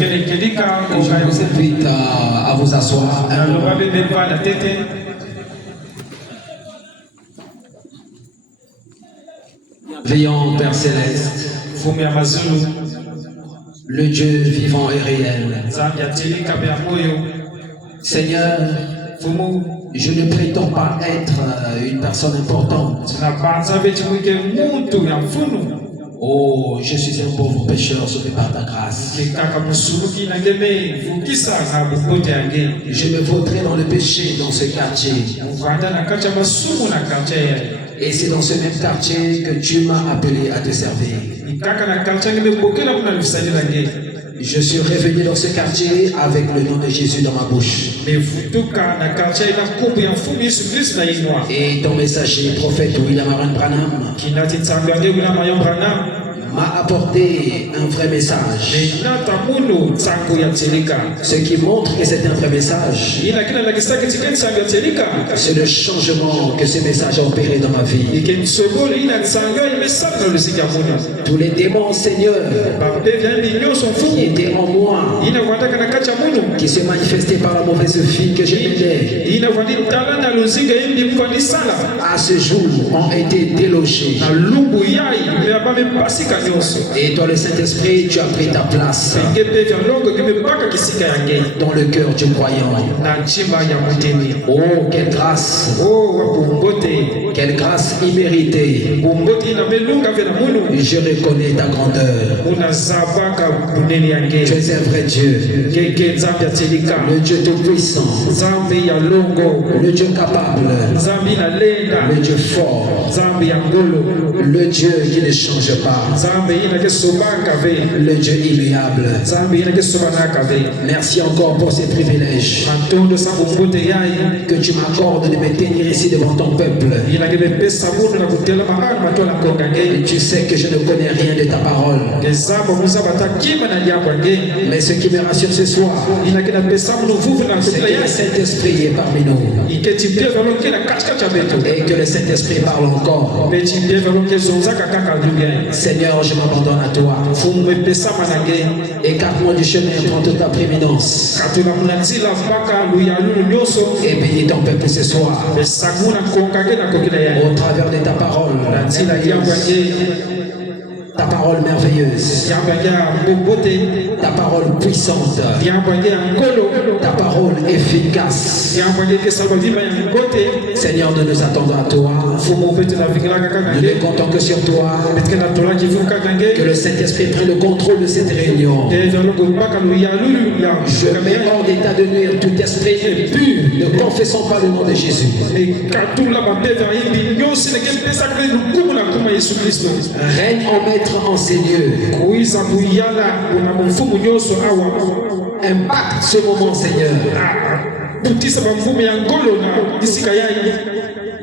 je vous invite à vous asseoir. Veillant Père Céleste, le Dieu vivant et réel. Seigneur, je ne prétends pas être une personne importante. Oh, je suis un pauvre pécheur sauvé par ta grâce. Je me vaudrais dans le péché dans ce quartier. Et c'est dans ce même quartier que Dieu m'a appelé à te servir. Je suis revenu dans ce quartier avec le nom de Jésus dans ma bouche. Et ton messager, prophète William Aaron Branham, m'a apporté un vrai message. Ce qui montre que c'est un vrai message, c'est le changement que ce message a opéré dans ma vie. Tous les démons, Seigneur, qui étaient en moi, qui se manifestaient par la mauvaise vie que je menais, à ce jour ont été délogés. Et toi, le Saint-Esprit, tu as pris ta place dans le cœur du croyant. Oh, quelle grâce! Quelle grâce imméritée! Je reconnais ta grandeur. Tu es un vrai Dieu. Le Dieu tout-puissant. Le Dieu capable. Le Dieu fort. Le Dieu qui ne change pas. Le Dieu immuable. Merci encore pour ces privilèges que tu m'accordes de me tenir ici devant ton peuple. Et tu sais que je ne connais rien de ta parole. Mais ce qui me rassure ce soir, c'est que le Saint-Esprit est parmi nous. Et que le Saint-Esprit parle encore. Seigneur, je m'abandonne à toi. Écarte-moi du chemin, prends toute ta prééminence. Et bénis ton peuple ce soir. Au travers de ta parole. Ta parole merveilleuse, ta parole puissante, ta parole efficace. Seigneur, nous nous attendons à toi. Nous ne comptons que sur toi. Que le Saint-Esprit prenne le contrôle de cette réunion. Je mets hors d'état de nuire tout esprit impur. Ne confessons pas le nom de Jésus. Règne en maître en ces lieux. Impacte ce moment, Seigneur.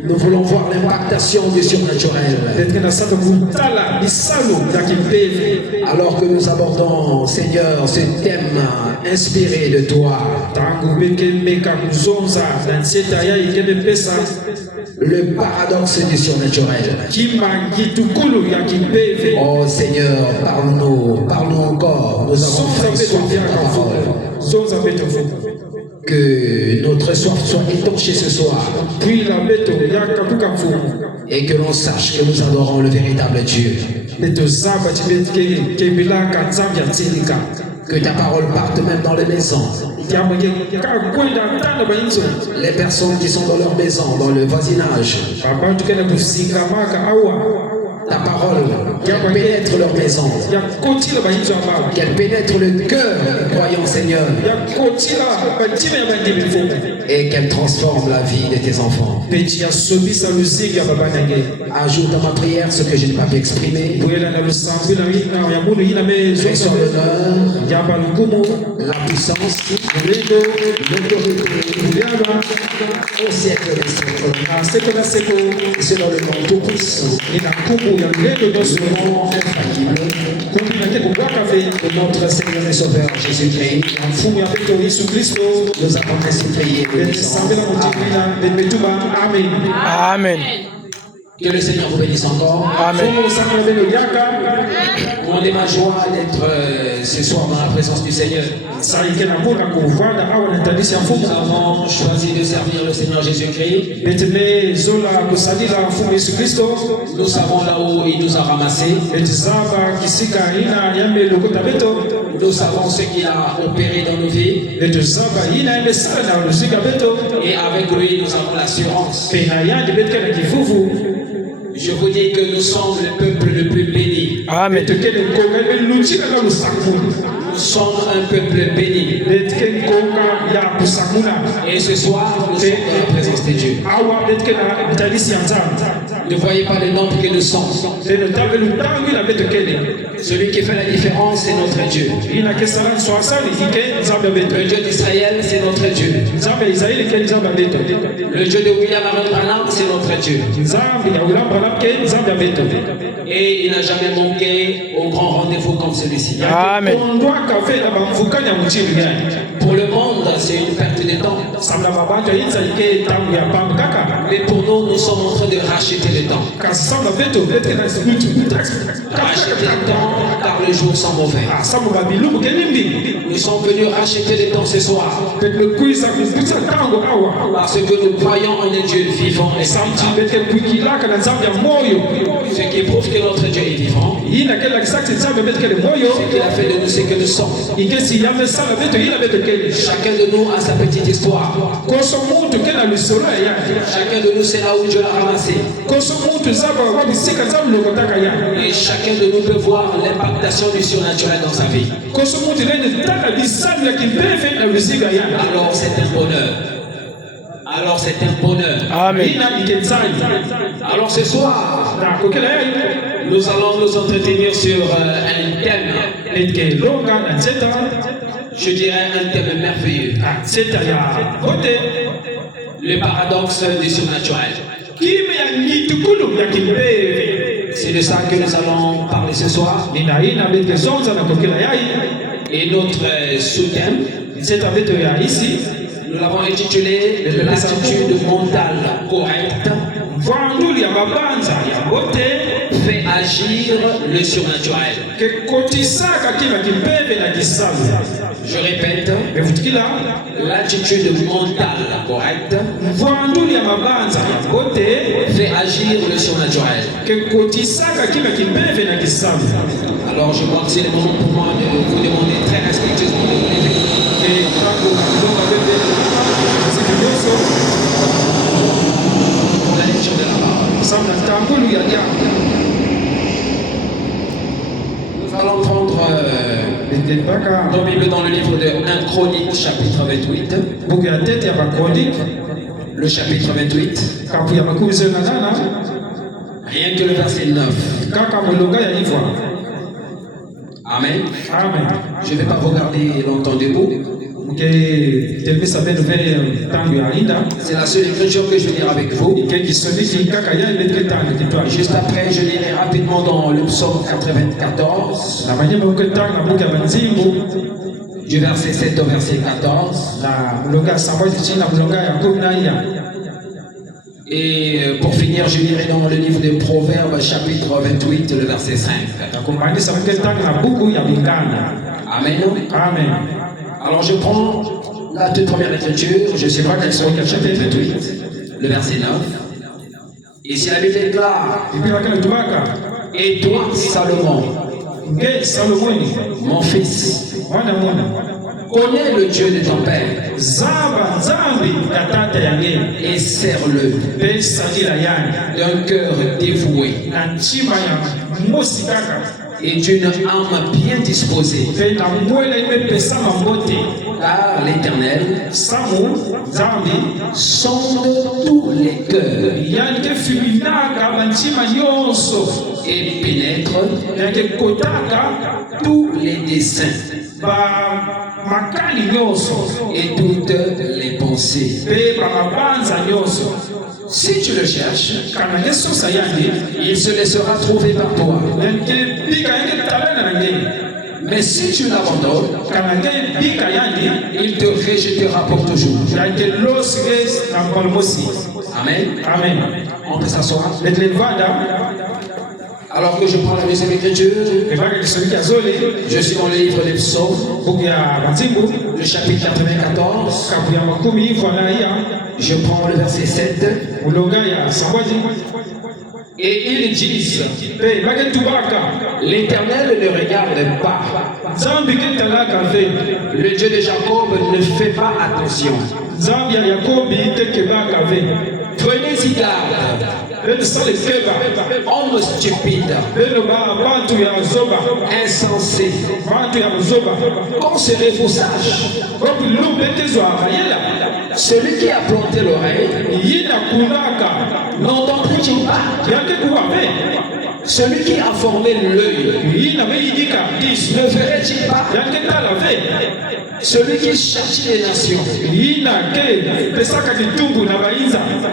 Nous voulons voir l'impactation du surnaturel. Alors que nous abordons, Seigneur, ce thème inspiré de toi. Le paradoxe du surnaturel. Oh Seigneur, parle-nous encore. Nous avons faim soif de ta parole. Que notre soif soit étanchée ce soir. Et que l'on sache que nous adorons le véritable Dieu. Que ta parole parte même dans les maisons. Les personnes qui sont dans leur maison, dans le voisinage. Ta parole, qu'elle pénètre leur maison, qu'elle pénètre le cœur du croyant, Seigneur, et qu'elle transforme la vie de tes enfants. Ajoute à ma prière ce que je n'ai pas pu exprimer. Reçois l'honneur, la puissance, l'autorité, au siècle des siècles. C'est dans le nom tout puissant. Nous serons infaillibles de notre Seigneur et Sauveur Jésus-Christ. Nous avons ainsi prié. Amen. Amen. Que le Seigneur vous bénisse encore. Amen. On est ma joie d'être ce soir dans la présence du Seigneur. Nous avons choisi de servir le Seigneur Jésus-Christ. Nous savons là où il nous a ramassés. Nous savons ce qu'il a opéré dans nos vies. Et avec lui, nous avons l'assurance. Je vous dis que nous sommes le peuple le plus béni. Amen. Nous sommes un peuple béni. Et ce soir, nous sommes dans la présence de Dieu. Ne voyez pas le nombre que nous sommes. Celui qui fait la différence, c'est notre Dieu. Le Dieu d'Israël, c'est notre Dieu. Le Dieu de William Branham, c'est notre Dieu. Et il n'a jamais manqué au grand rendez-vous comme celui-ci. Amen. Pour le monde, c'est une perte de temps. Mais pour nous, nous sommes en train de racheter le temps. Racheter le temps, car les jours sont mauvais. Nous sommes venus racheter le temps ce soir. Parce que nous croyons en un Dieu vivant et véritable. Ce qui prouve que notre Dieu est vivant. C'est qu'il a fait de nous ce que nous sommes. Chacun de nous a sa petite histoire. Chacun de nous c'est là où Dieu l'a ramassé. Et chacun de nous peut voir l'impactation du surnaturel dans sa vie. Alors c'est un bonheur. Alors c'est un bonheur. Amen. Alors ce soir, nous allons nous entretenir sur un thème. Je dirais un thème merveilleux. Le paradoxe du surnaturel. C'est de ça que nous allons parler ce soir. Et notre sous-thème, nous l'avons intitulé l'attitude mentale correcte fait agir le surnaturel. Je répète, l'attitude mentale correcte fait agir le surnaturel. Alors je crois que c'est le moment pour moi de vous demander très respectueusement de vous lever. Pour la lecture de la parole. Nous allons prendre nos Bibles dans le livre de 1 Chronique, chapitre 28. Le chapitre 28. Rien que le verset 9. Amen. Je ne vais pas vous garder longtemps debout. C'est la seule écriture que je vais lire avec vous. Juste après, je lirai rapidement dans le psaume 94, du verset 7 au verset 14. Et pour finir, je lirai dans le livre de Proverbes, chapitre 28, le verset 5. Amen. Alors je prends la toute première écriture, je sais pas quelle soit le chapitre 28, le verset 9. Et si la Bible déclare, et toi, Salomon, mon fils, connais le Dieu de ton père et sers-le d'un cœur dévoué et d'une âme bien disposée. Car l'Éternel sonde tous les cœurs et pénètre tous les desseins et toutes les pensées. Si tu le cherches, il se laissera trouver par toi. Mais si tu l'abandonnes, il te rejettera pour toujours. Amen. Amen. On peut s'asseoir. Alors que je prends la deuxième écriture, je suis dans le livre des Psaumes, le chapitre 94. Je prends le verset 7. Et ils disent, l'Éternel ne regarde pas. Le Dieu de Jacob ne fait pas attention. Prenez-y garde. Homme stupide, insensé, quand serez-vous sage? Celui qui a planté l'oreille n'entendrait-il pas? Celui qui a formé l'œil ne verrait-il pas? Celui qui cherche les nations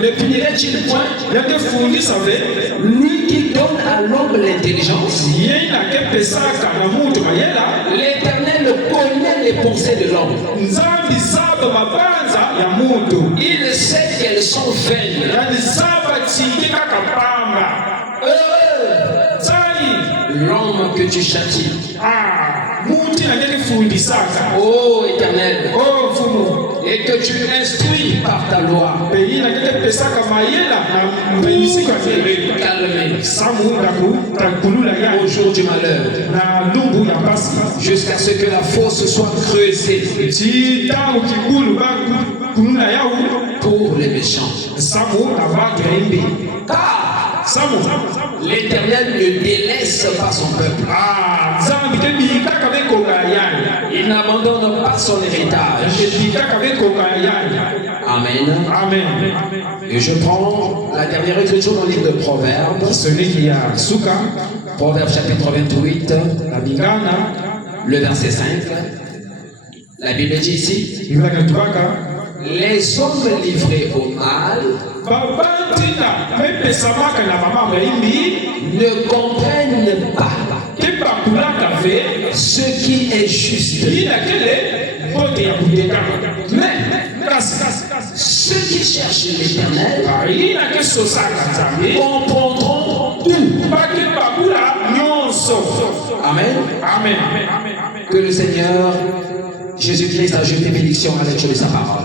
ne punirait-il point? Lui qui donne à l'homme l'intelligence, l'Éternel connaît les pensées de l'homme. Il sait qu'elles sont vaines. L'homme que tu châties. Oh Éternel, et que tu instruis par ta loi pour me calmer au jour du malheur, jusqu'à ce que la fosse soit creusée pour les méchants. L'Éternel ne délaisse pas son peuple. Il n'abandonne pas son héritage. Amen. Amen. Et je prends la dernière écriture dans le livre de Proverbes. Proverbes chapitre 28, le verset 5. La Bible dit ici, les hommes livrés au mal ne comprennent pas ce qui est juste. Mais ceux qui cherchent l'Éternel comprendront tout. Amen. Amen. Que le Seigneur Jésus-Christ a jeté bénédiction à lecture de sa parole.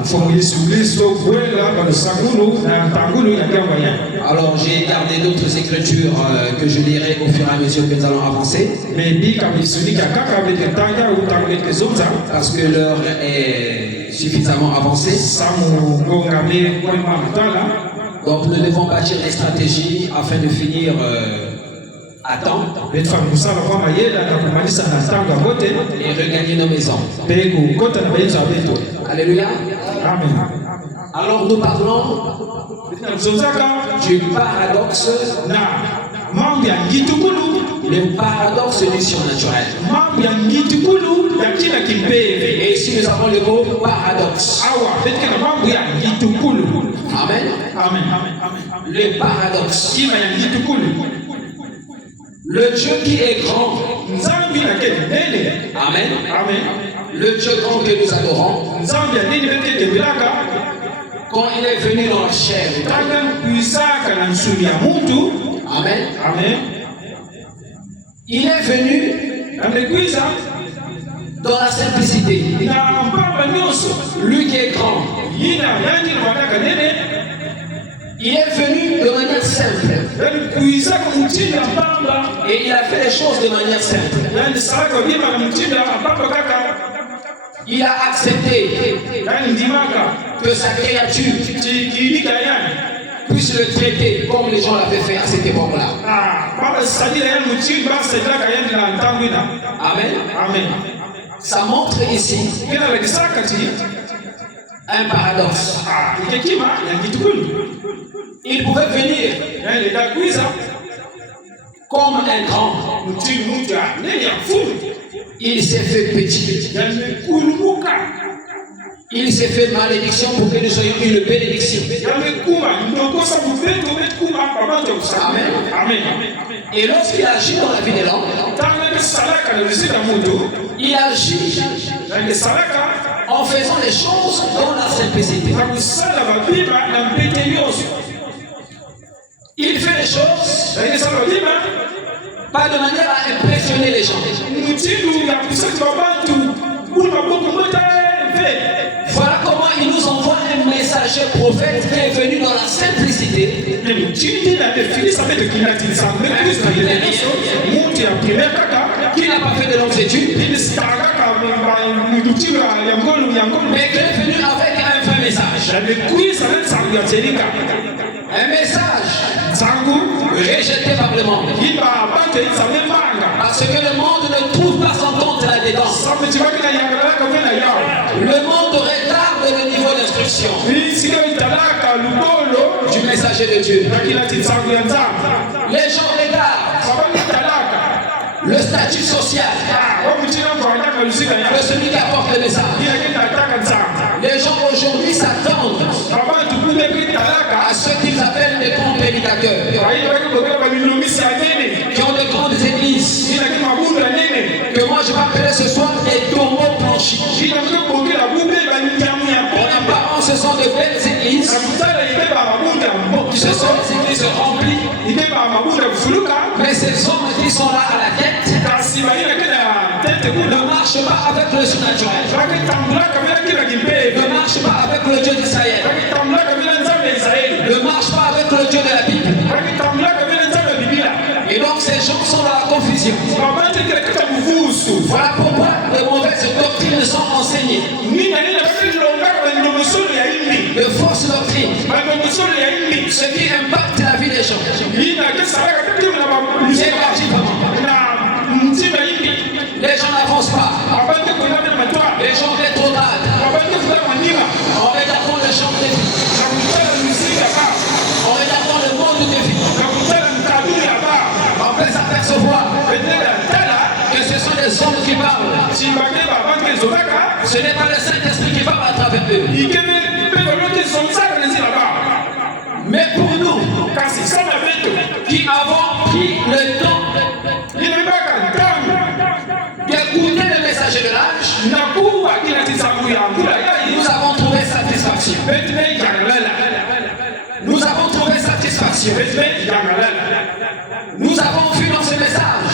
Alors j'ai gardé d'autres écritures que je lirai au fur et à mesure que nous allons avancer. Parce que l'heure est suffisamment avancée. Donc nous devons bâtir des stratégies afin de finir à temps et regagner nos maisons. Alléluia. Amen. Alors nous parlons du paradoxe, le paradoxe du surnaturel. Et ici nous avons le mot paradoxe. Amen. Amen. Le paradoxe. Le Dieu qui est grand. Amen. Amen. Le Dieu grand que nous adorons. Quand il est venu dans la chair. Amen. Amen. Il est venu dans la simplicité. Lui qui est grand. Il est venu de manière simple. Et il a fait les choses de manière simple. Il a accepté que sa créature puisse le traiter comme les gens l'avaient fait à cette époque-là. Amen. Amen. Ça montre ici un paradoxe. Il pouvait venir comme un grand. Il s'est fait petit. Il s'est fait malédiction pour que nous soyons une bénédiction. Amen. Amen. Et lorsqu'il agit dans la vie de l'homme, il agit en faisant les choses dans la simplicité. Il fait les choses pas de manière à impressionner les gens. Voilà comment il nous envoie un messager prophète qui est venu dans la simplicité. Qui n'a pas fait de longues études, mais qui est venu avec un vrai message. Un message rejeté par le monde. Parce que le monde ne trouve pas son compte là-dedans. Le monde retarde le niveau d'instruction du messager de Dieu. Les gens regardent le statut social de celui qui apporte le message. Les gens aujourd'hui s'attendent à ce qu'ils appellent des grands prédicateurs qui ont de grandes églises, que moi je m'appelais ce soir des tombeaux blanchis. En apparence, ce sont de belles églises, ce sont des églises remplies, mais ces hommes qui sont là à la tête ne marchent pas avec le surnaturel, ne marchent pas avec le Dieu d'Israël, ne marchent pas avec le Dieu de la Bible. Et donc ces gens sont dans la confusion. Voilà pourquoi de mauvaises doctrines sont enseignées, de fausses doctrines, ce qui impacte la vie des gens négativement. Les gens n'avancent pas. Les gens rétrogradent. On regarde le champ de vie. On regarde le monde de vie. On peut s'apercevoir que ce sont des hommes qui parlent. Ce n'est pas le Saint-Esprit qui parle à travers eux. Mais pour nous, qui avons pris le temps d'écouter le messager de l'âge, nous avons trouvé satisfaction. Nous avons trouvé satisfaction. Nous avons vu dans ce message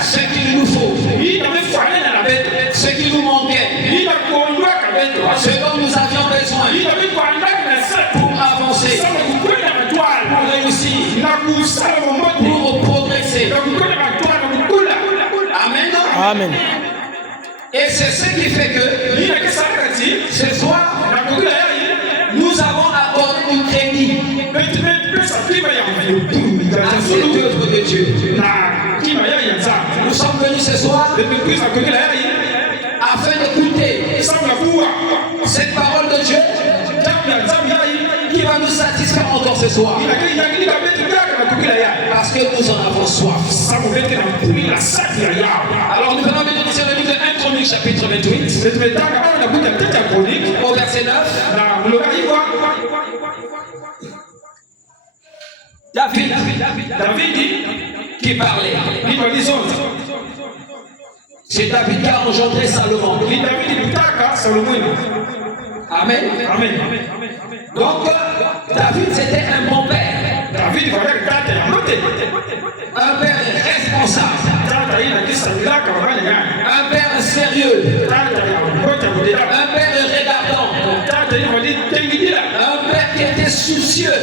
ce qu'il nous faut, ce qui nous manquait, ce dont nous avions besoin pour avancer, pour réussir, pour progresser. Amen. Amen. Et c'est ce qui fait que ce soir, nous avons accordé du crédit à cette œuvre de Dieu. Nous sommes venus ce soir afin d'écouter cette parole de Dieu qui va nous satisfaire encore ce soir. Parce que nous en avons soif. Alors nous allons venir sur le livre de 1 Chronique chapitre 28 au verset 9. David qui parlait. C'est David qui a engendré Salomon. Amen. Donc David c'était un bon père. Un père responsable. Un père sérieux. Un père regardant. Un père qui était soucieux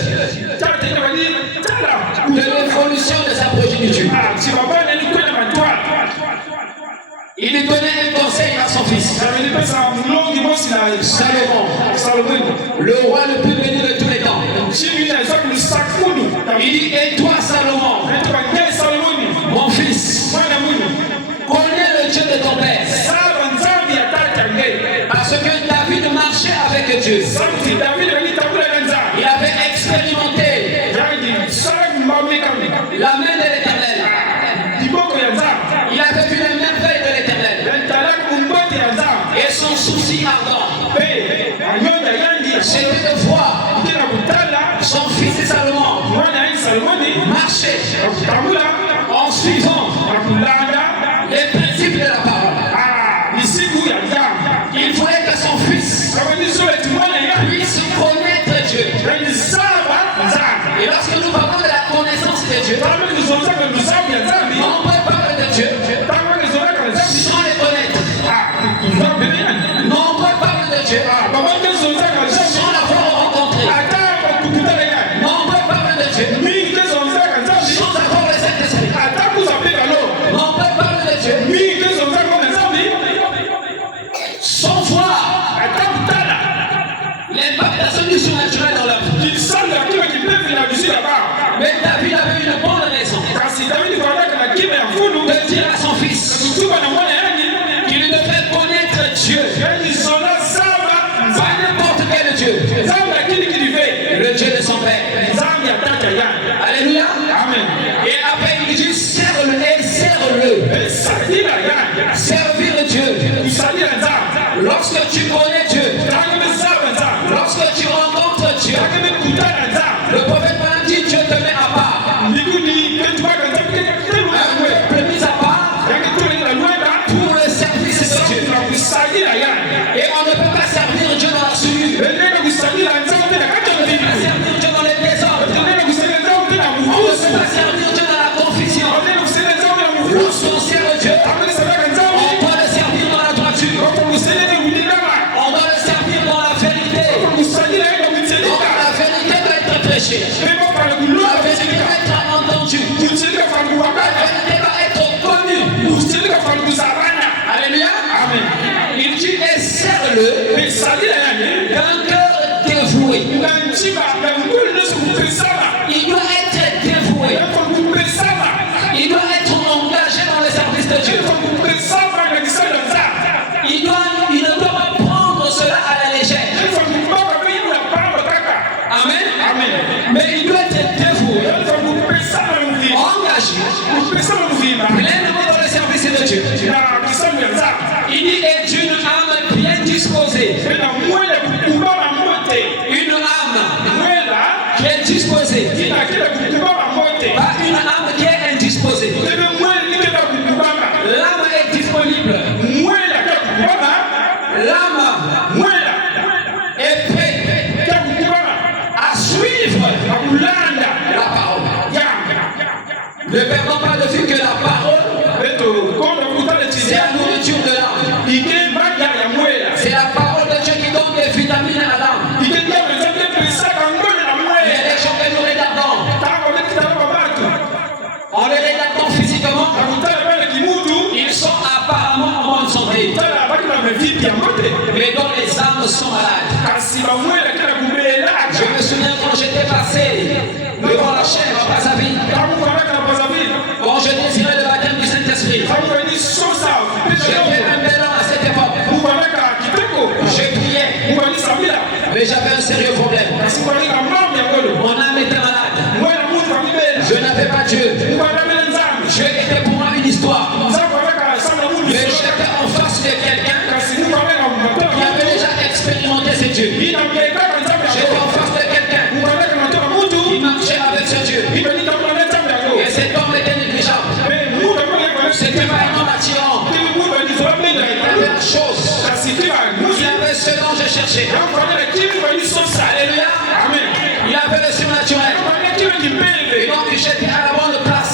de l'évolution de sa progéniture. Il lui donnait un conseil à son fils. Salomon, le roi le plus béni de tous les temps. Il dit, et toi Salomon, mon fils, connais le Dieu de ton père. Parce que David marchait avec Dieu. Il avait expérimenté la main de l'Éternel. Il avait vu les merveilles de l'Éternel. Et son souci ardent, c'était de voir son fils Salomon marcher en suivant les principes de la parole. Il voulait que son fils puisse connaître Dieu. Et lorsque nous parlons de la connaissance de Dieu, on peut parler de Dieu sans les connaître. Non, on peut parler de Dieu sans l'avoir rencontré. Non, on peut parler de Dieu sans avoir le Saint-Esprit. Non, on peut parler de Dieu sans voir l'impactation du surnaturel dans leur vie. Mais David avait une bonne raison de dire à son fils qu'il devait connaître Dieu. Pas n'importe quel Dieu. Le Dieu de son père. Alléluia. Et après il dit serre-le et serre-le. Servir Dieu. Lorsque tu connais Dieu, lorsque tu rencontres Dieu, le prophète m'a dit Dieu te met à part. Un peuple mis à part pour le service de Dieu. Et on ne peut pas servir Dieu dans la souillure. On ne peut pas servir Dieu dans les désordres. On ne peut pas servir Dieu dans la confusion. Lorsqu'on sert Dieu, on doit le servir dans la droiture. On doit le servir dans la vérité. Donc la vérité doit être prêchée. La vérité doit être entendue. La vérité doit être connue. Alléluia. Il dit et serre-le d'un cœur dévoué. Il doit être dévoué. Il doit être engagé dans le service de Dieu. Il ne doit pas prendre cela à la légère. Amen. Mais il doit être dévoué, engagé, pleinement dans le service de Dieu. Il dit et d'une âme bien disposée. Une âme qui est disposée. Pas une âme qui est indisposée. L'âme est disponible. L'âme est prête à suivre la parole. Ne perdons pas de vue que la parole, c'est la nourriture de l'âme. C'est la parole de Dieu qui donne des vitamines à l'âme. Il y a des gens que nous regardons. En les regardant physiquement, ils sont apparemment en bonne santé. Mais dont les âmes sont malades. Je me souviens quand j'étais passé devant la chaire à Brazzaville. Quand je désirais le baptême du Saint-Esprit. J'étais un bel homme à cette époque. J'ai prié. Mais j'avais un sérieux problème. Mon âme était malade. Je n'avais pas Dieu. Dieu était pour moi une histoire. Mais j'étais en face de quelqu'un qui avait déjà expérimenté ce Dieu. J'étais en face de quelqu'un qui marchait avec ce Dieu. Et cet homme était négligeable. C'était pas un homme attirant. Il avait la chose. Il avait ce dont je cherchais. Alléluia. Il avait le surnaturel. Et donc j'étais à la bonne place.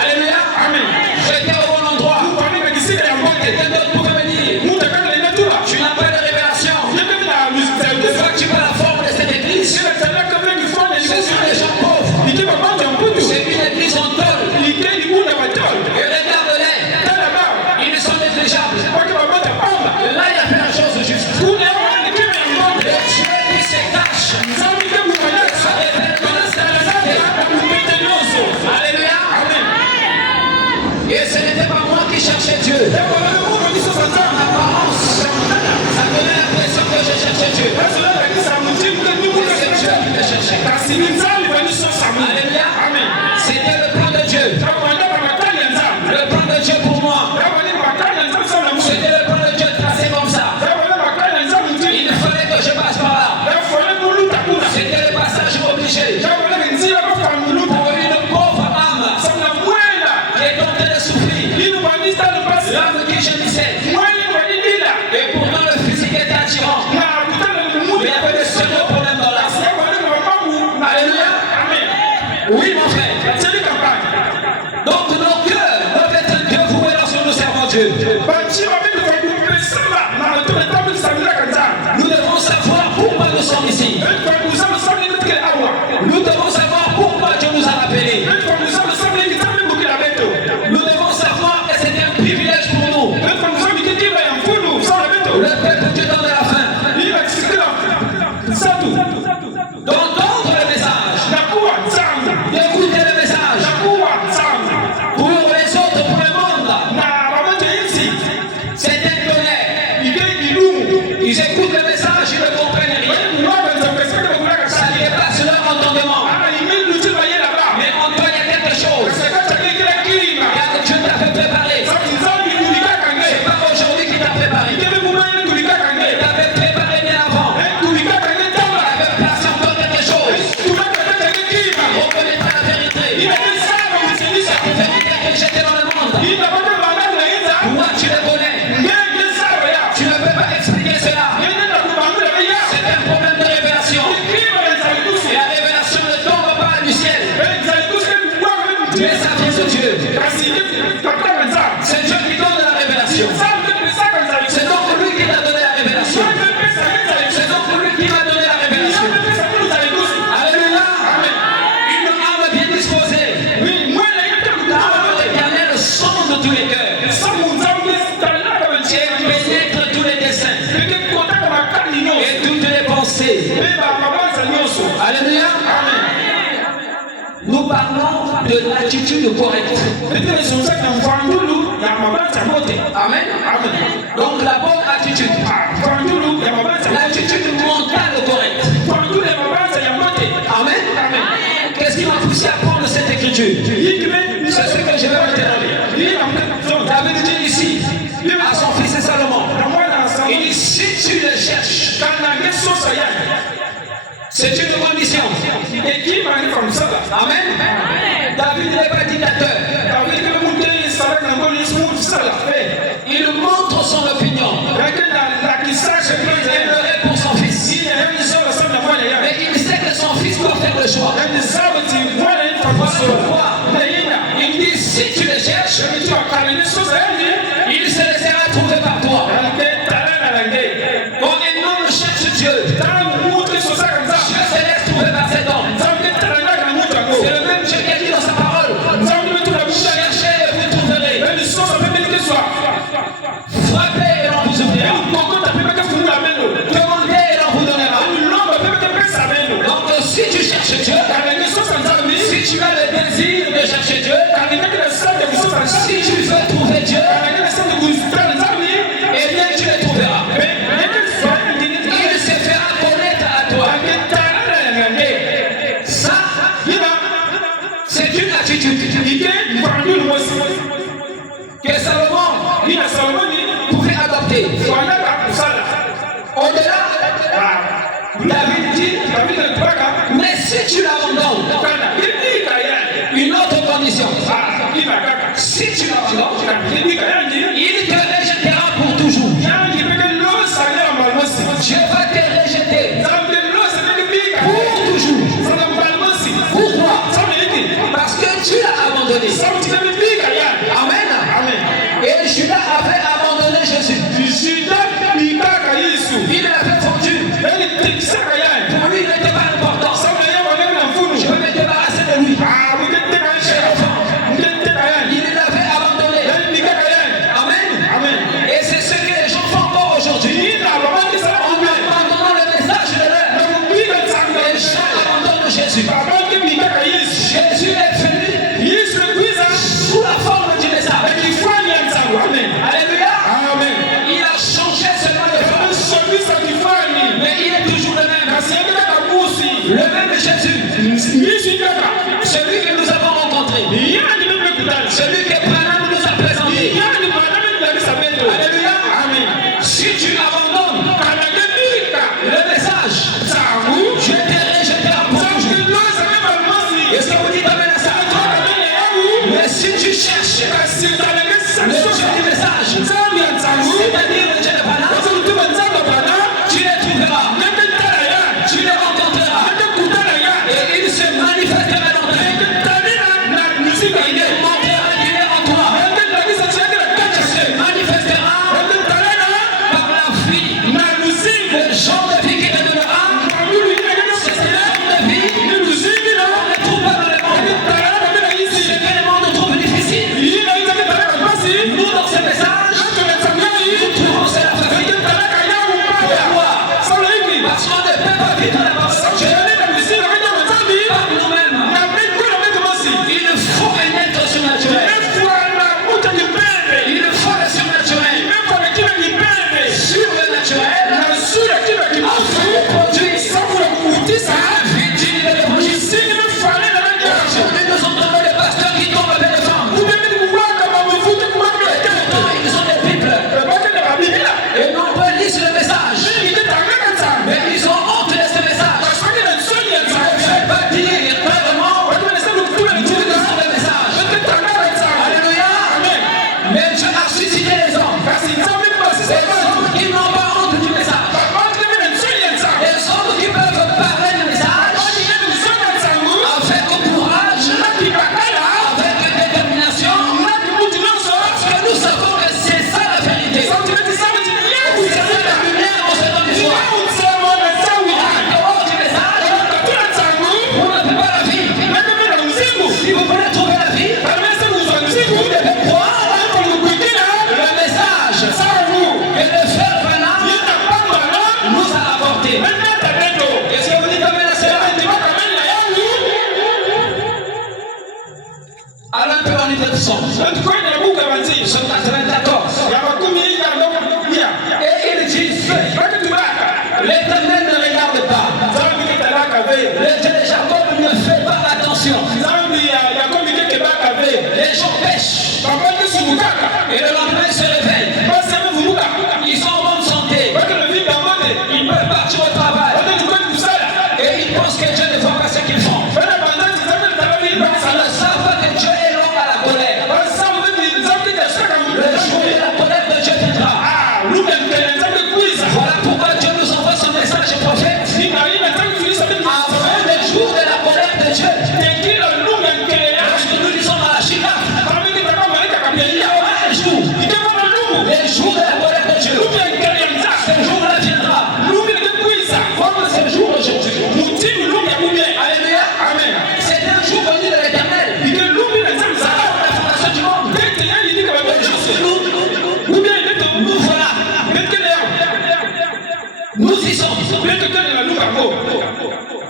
Alléluia. J'étais au bon endroit. Quelqu'un d'autre pouvait me dire tu n'as pas de révélation. Une fois que tu vois la forme de cette église, ce sont des gens pauvres. C'est une église en tôle. Et regarde-les. Ils sont négligeables. Là, il a fait la chose juste. Le Dieu qui se cache. Ça révèle dans la stabilité. Alléluia. Et ce n'était pas moi qui cherchais Dieu. En apparence, ça donnait l'impression que je cherchais Dieu. Et c'est Dieu qui me cherchait. Alléluia. C'était le plan de Dieu. Le plan de Dieu pour moi. C'était le plan de Dieu tracé comme ça. Il fallait que je passe par là. C'était le passage obligé. séduisait. Et pourtant le physique était attirant. Mais il y avait de sérieux problèmes dans l'âme. Alléluia. Oui, mon frère. Donc nos cœurs doivent être un Dieu voué lorsque nous servons Dieu. Nous devons savoir pourquoi nous sommes ici. Nous devons savoir pourquoi Dieu nous a rappelés. Nous devons savoir que c'est un privilège pour nous. Le peuple Dieu donne la fin. D'entendre le message. D'écouter le message. Pour les autres, pour le monde. C'est un tonnerre. Ils écoutent le message, ils ne comprennent rien. Ça dépasse leur entendement. Mais en toi, il y a quelque chose. Dieu t'a fait préparer. C'est pas aujourd'hui qu'il t'a préparé. Il t'avait préparé bien avant. Il avait placé en toi quelque chose. On connaîtra la vérité. Cette vérité que j'étais dans le monde. Toi, tu le connais. Tu ne peux pas expliquer cela. C'est un problème de révélation. Et la révélation ne tombe pas du ciel. Mais ça vient de Dieu. C'est Dieu qui donne la révélation. C'est donc lui qui t'a donné la révélation. C'est donc lui qui m'a donné la révélation. Alléluia. Une âme bien disposée. L'âme de l'éternel sonde tous les cœurs. Et pénètre tous les desseins. Et toutes les pensées. Alléluia. Nous parlons de l'attitude correcte. Amen. Donc la bonne attitude. L'attitude mentale correcte. Amen. Qu'est-ce qui m'a poussé à prendre cette écriture? C'est ce que je vais maintenant lire. David dit ici à son fils Salomon. Il dit si tu le cherches, c'est une bonne mission. Amen. David n'est pas dictateur. Il montre son opinion. Il aimerait pour son fils. Mais il sait que son fils doit faire le choix. Pourquoi? Il dit si tu le cherches, il se laissera trouver par toi. Quand un homme cherche Dieu, Dieu se laisse trouver par cet homme. C'est le même Dieu qui a dit dans sa parole. Cherchez et vous trouverez. Frappez et l'on vous ouvrira. Demandez et l'on vous donnera. Donc si tu cherches Dieu, si tu as le désir de chercher Dieu, si tu veux trouver Dieu, eh bien tu le trouveras. Il se fera connaître à toi. Ça, c'est une attitude que Salomon pouvait adopter. Au-delà, David dit, mais si tu l'abandonnes, une autre condition, si tu l'abandonnes, il te rejettera pour toujours. Dieu va te rejeter pour toujours. Pourquoi? Parce que tu l'as abandonné. Amen. Et Judas avait abandonné Jésus. Il l'avait fondu. Pour lui, il n'était pas important.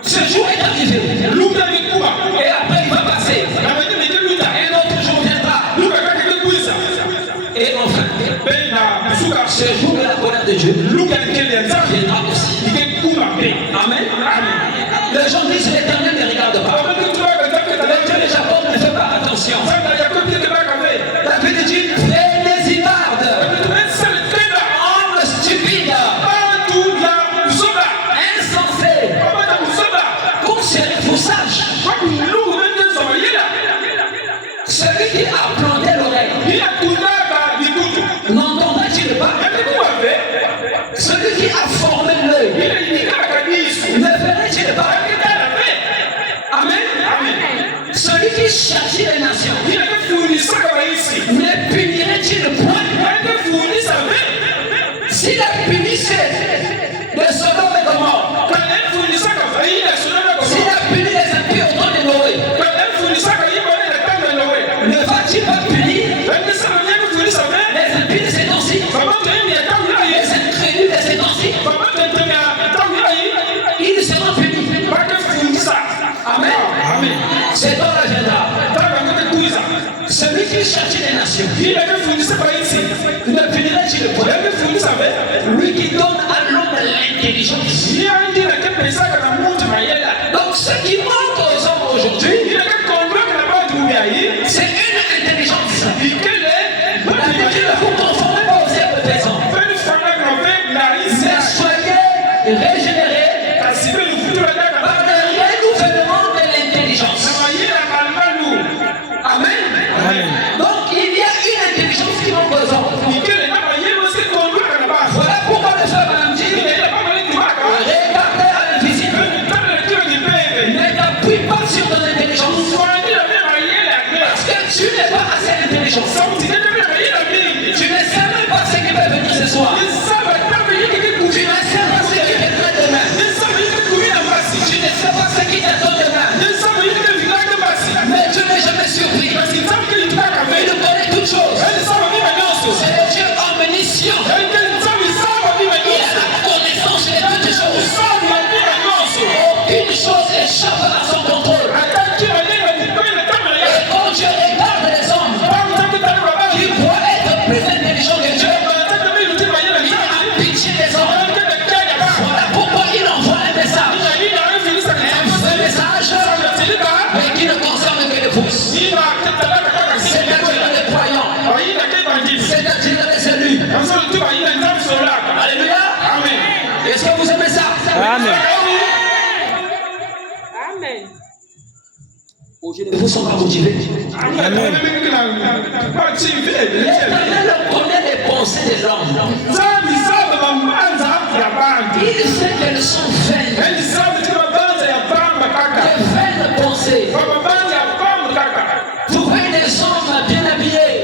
Ce jour est arrivé. Et après, il va passer. Un autre jour viendra. Et enfin, ce jour de la colère de Dieu viendra aussi. Amen. Les gens disent l'Éternel ne regarde pas. Le Dieu de Jacob ne fait pas attention. David dit, prenez-y garde. Homme stupide. Insensé. Considérez-vous sage. Celui qui a planté l'oreille n'entendra-t-il pas? Celui qui a formé l'œil ne verrait-il pas? Amen. Celui qui cherchait les nations ne punirait-il point? S'il a punissé de Sodome et Gomorrhe, s'il a puni les impies au temps de Noé, ne va-t-il pas punir les impies de ces temps-ci, les incrédules de ces temps-ci? Ils seront punis. Amen. C'est dans l'agenda. Celui qui cherchait les nations ne punirait-il point? Lui qui donne à l'homme l'intelligence. Donc ce qui manque aux hommes aujourd'hui, c'est une intelligence. La Bible ne vous conformez pas aux herbes des hommes, mais soyez régénérés par le renouvellement de l'intelligence. Amen. Donc il y a une intelligence qui manque aux hommes. Voilà pourquoi le frère Madame dit, regardez à l'invisible. Ne t'appuie pas sur ton intelligence, parce que tu n'es pas assez intelligent. Tu ne sais même pas ce qui va venir ce soir. Tu ne sais pas ce qui viendra demain. Tu ne sais pas ce qui t'attend demain. Mais Dieu n'est jamais surpris. Il nous connaît toutes choses. C'est le Dieu omniscient. Il a la connaissance de toutes choses. Aucune chose échappe à son contrôle. Et quand Dieu regarde les hommes qui croient être plus intelligents que Dieu, il a pitié des hommes. Voilà pourquoi il envoie un message. Un message, mais qui ne concerne que les pouces. C'est-à-dire les croyants. C'est-à-dire les élus. Alléluia. Est-ce que vous aimez ça? Amen. Aujourd'hui, vous ne sont pas motivés. Amen. L'Éternel connaît les pensées des hommes. Il sait qu'elles sont vaines. Des vaines pensées. Vous voyez des hommes bien habillés,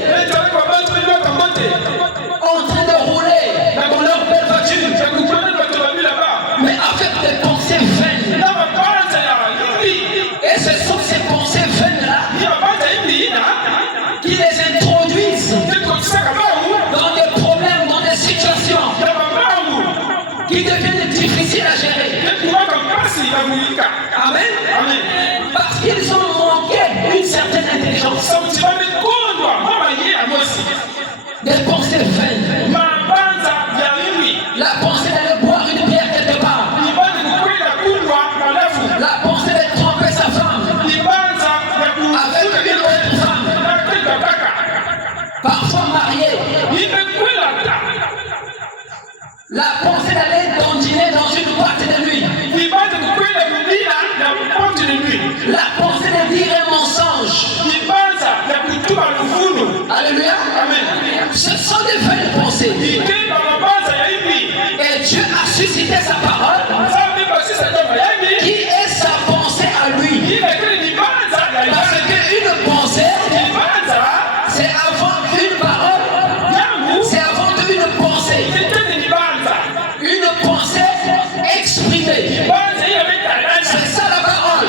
en train de rouler dans leur belle voiture, mais avec des pensées vaines. Et ce sont ces pensées vaines-là qui les introduisent dans des problèmes, dans des situations qui deviennent difficiles à gérer. Amen. Parce qu'ils ont manqué une certaine intelligence. Des pensées vaines. La pensée d'aller boire une bière quelque part. La pensée de tromper sa femme avec une autre femme, parfois mariée. La pensée d'aller dandiner dans une boîte de nuit. La pensée de dire un mensonge. Alléluia. Ce sont des vaines pensées. Et Dieu a suscité sa parole qui est sa pensée à lui. Parce qu'une pensée, c'est avant une parole, c'est avant une pensée. Une pensée exprimée. C'est ça la parole.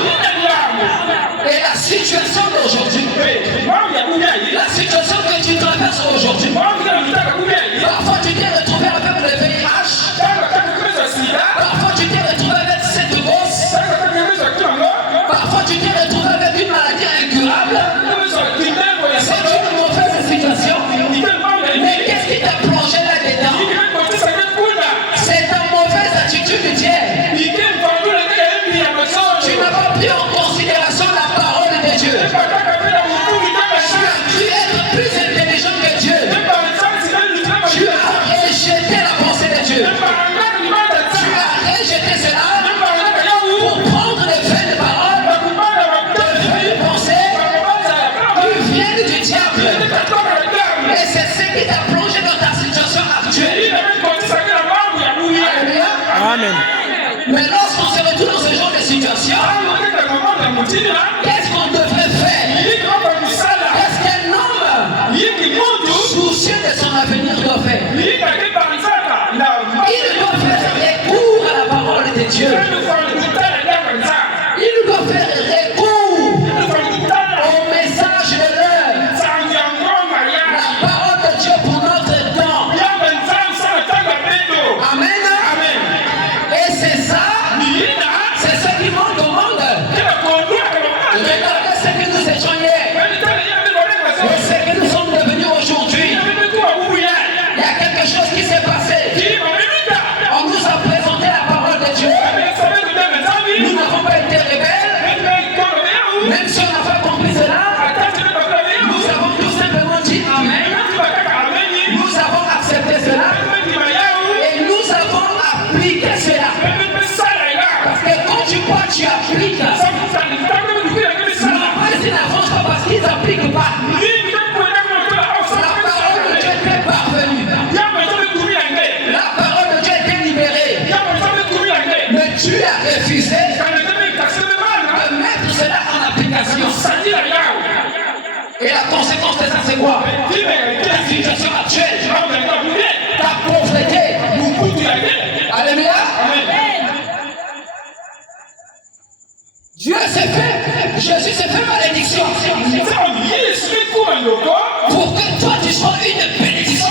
Amen. Mais lorsqu'on se retrouve dans ce genre de situation, qu'est-ce qu'on devrait faire? Qu'est-ce qu'un homme soucieux de son avenir doit faire? Il doit faire recours à la parole de Dieu. Il doit faire recours au message de l'heure. La parole de Dieu pour notre temps. Amen. Et c'est ça, c'est ce qui manque au monde. Regardez ce que nous étions hier et ce que nous sommes devenus aujourd'hui. Il y a quelque chose qui s'est passé. On nous a présenté la parole de Dieu. Nous n'avons pas été rebelles. Même si on n'a pas compris cela, nous avons tout simplement dit Amen. Nous avons accepté cela. Et nous avons appliqué cela. Parce que quand tu crois, tu appliques. Ils n'avancent pas parce qu'ils n'appliquent pas. La parole de Dieu était parvenue. La parole de Dieu était libérée. Mais tu as refusé de mettre cela en application. Et la conséquence de ça, c'est quoi? La situation actuelle, ta pauvreté. Alléluia. Dieu s'est fait, Jésus s'est fait malédiction pour que toi tu sois une bénédiction.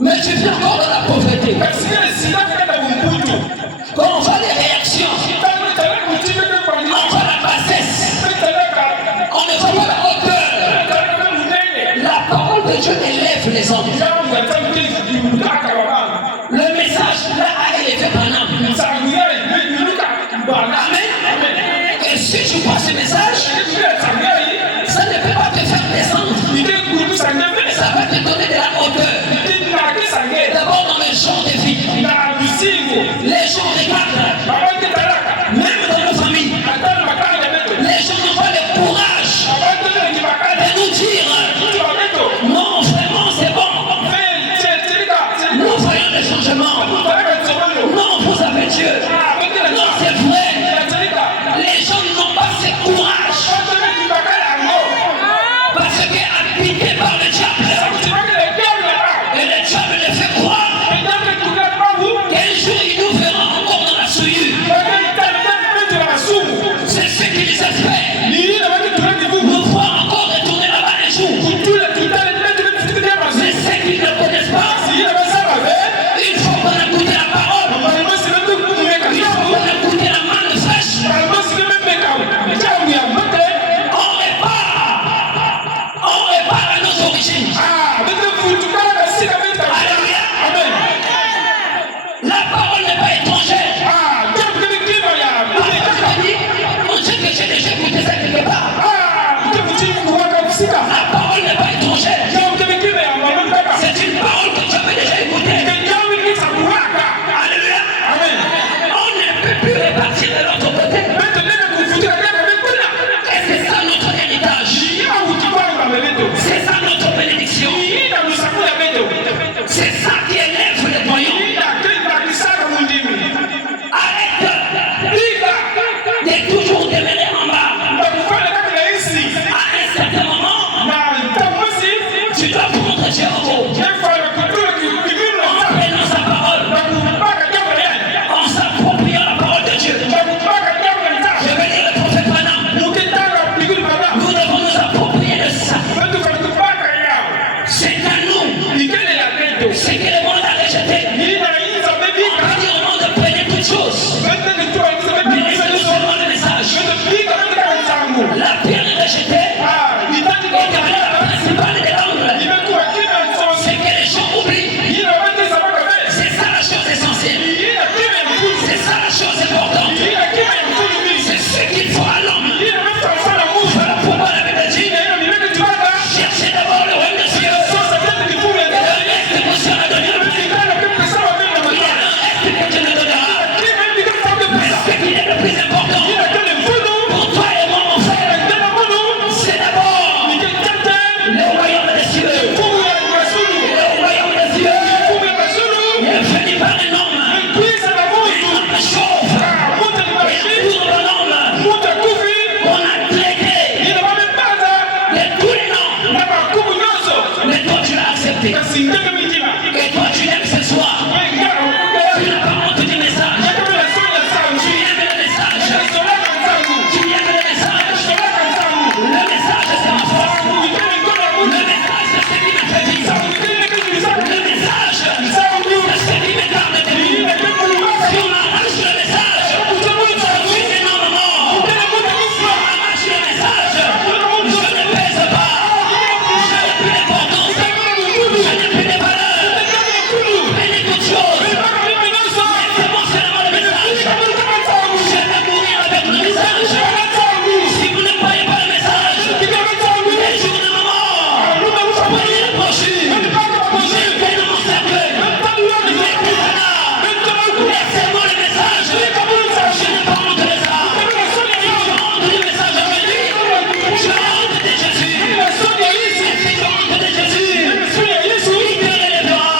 Mais tu vis encore dans la pauvreté. Quand on voit les réactions, on voit la bassesse, on ne voit pas la hauteur. La parole de Dieu élève les hommes. Le message là a élevé Branham. Amen. Et si tu vois ce message, ça ne peut pas te faire descendre. Ça va te donner de la hauteur. D'abord dans le genre de vie. Les gens regardent. Même dans nos familles. Les gens n'ont pas le courage de nous dire non, vraiment c'est bon. Nous voyons le changement. Non, vous avez Dieu. Non, c'est vrai. Les gens n'ont pas ce courage. Parce que habité par le diable. Et le diable les fait croire qu'un jour il nous verra encore dans la souillure. C'est ce qu'ils espèrent. Nous voir encore retourner là-bas un jour. Mais ce qu'ils ne connaissent pas, il faut qu'on a goûté la parole. Il faut qu'on a goûté la manne fraîche. On répare à nos origines. Alléluia. La parole n'est pas étrangère. On sait que j'ai déjà goûté ça quelque part. La parole n'est pas étrangère. C'est une parole que tu avais déjà écoutée. Alléluia. On ne peut plus répartir de l'autre côté. Et c'est ça notre héritage. C'est ça notre bénédiction. C'est ça qui élève les voyants. Arrête de toujours demeurer en bas. À un certain moment, tu dois prendre Dieu en haut. En prenant sa parole, en s'appropriant la parole de Dieu. Je vais dire le prophète Branham. Nous devons nous approprier de ça. C'est à nous. C'est que le monde a rejeté. On a dit au monde de prenez toutes choses. Mais laissez-nous seulement le message. La pierre est rejetée. Et la principale des langues. C'est que les gens oublient. C'est ça la chose essentielle. C'est ça la chose importante. C'est ce qu'il faut à l'homme. Voilà pourquoi la Bible dit cherchez d'abord le royaume des cieux. Et le reste vous sera donné. accepté. Et toi, tu l'aimes ce soir. Tu n'as pas honte du message. Tu aimes le message. Tu aimes le message. Le message, c'est ma force. Le message, c'est ce qui me fait vivre. Le message, c'est ce qui me garde de vie. Si on arrache le message, ça fait énormément. Si on arrache le message, je ne pèse pas. Je n'ai plus d'importance. Je n'ai plus de valeur. Mais les autres choses. C'est bon seulement le message. Je vais mourir avec le message. Si vous ne croyez pas le message, les jours de ma mort, soyez les brochures. J'ai fait de mon cercueil. Laissez-moi le message. Je n'ai pas honte de ça. Je honte du message aujourd'hui. Je honte de Jésus. Si je honte de Jésus, il te relèvera.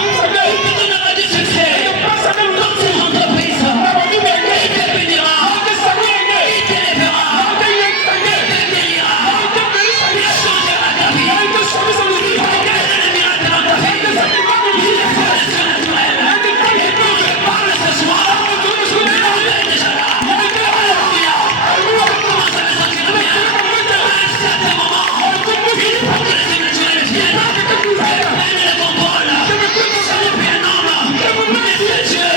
Il te donnera du succès dans tes entreprises. Il te bénira. Il t'élèvera. Il te guérira. Il changera ta vie. Il opérera des miracles dans ta vie. Il fera le surnaturel. Et quand je parle ce soir, l'homme est déjà là. Alléluia. Je commence à me sentir bien. À un certain moment, il faut que le surnaturel vienne. Et prenne le contrôle. Ce n'est plus un homme, mais c'est Dieu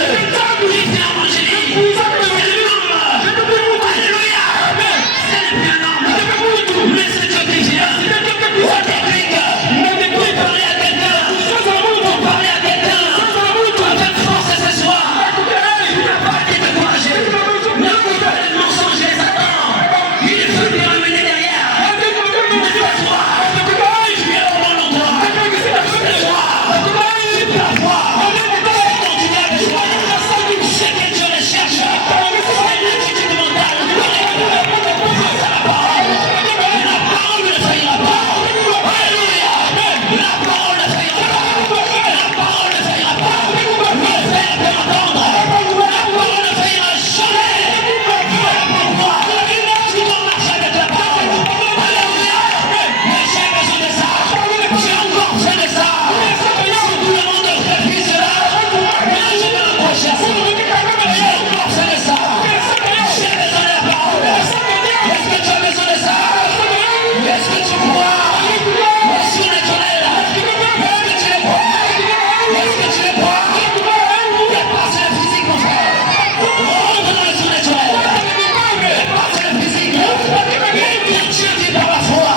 qui vient en Angélique. C'est un homme. Alléluia. Ce n'est plus un homme, mais c'est Dieu qui vient. On t'explique. Pour parler à quelqu'un. Pour parler à quelqu'un. Avec force ce soir. Tu n'as pas été découragé. N'écoute pas les mensonges et les attends. Il faut te ramener derrière. Mais ce soir, tu es au bon endroit. Ce soir, tu peux avoir. C'est ton diable de joie. C'est que Dieu le cherche. C'est l'attitude mentale. Face à la parole. La parole ne faillira pas. Alléluia. La parole ne faillira pas. La parole ne faillira pas. Le Père peut entendre. La parole ne faillira jamais. Voilà pourquoi tu dois marcher avec la parole. Alléluia. Mais j'ai besoin de ça. J'ai encore besoin de ça. Si tout le monde refuse cela, moi je vais m'approcher à ça. J'ai encore besoin de ça. J'ai besoin de la parole. Est-ce que tu as besoin de ça? Est-ce que tu crois au surnaturel? Est-ce que tu le crois? Est-ce que tu le crois? Dépasse le physique, mon frère. Rentre dans le surnaturel. Dépasse le physique. Et bien Dieu vit par la foi.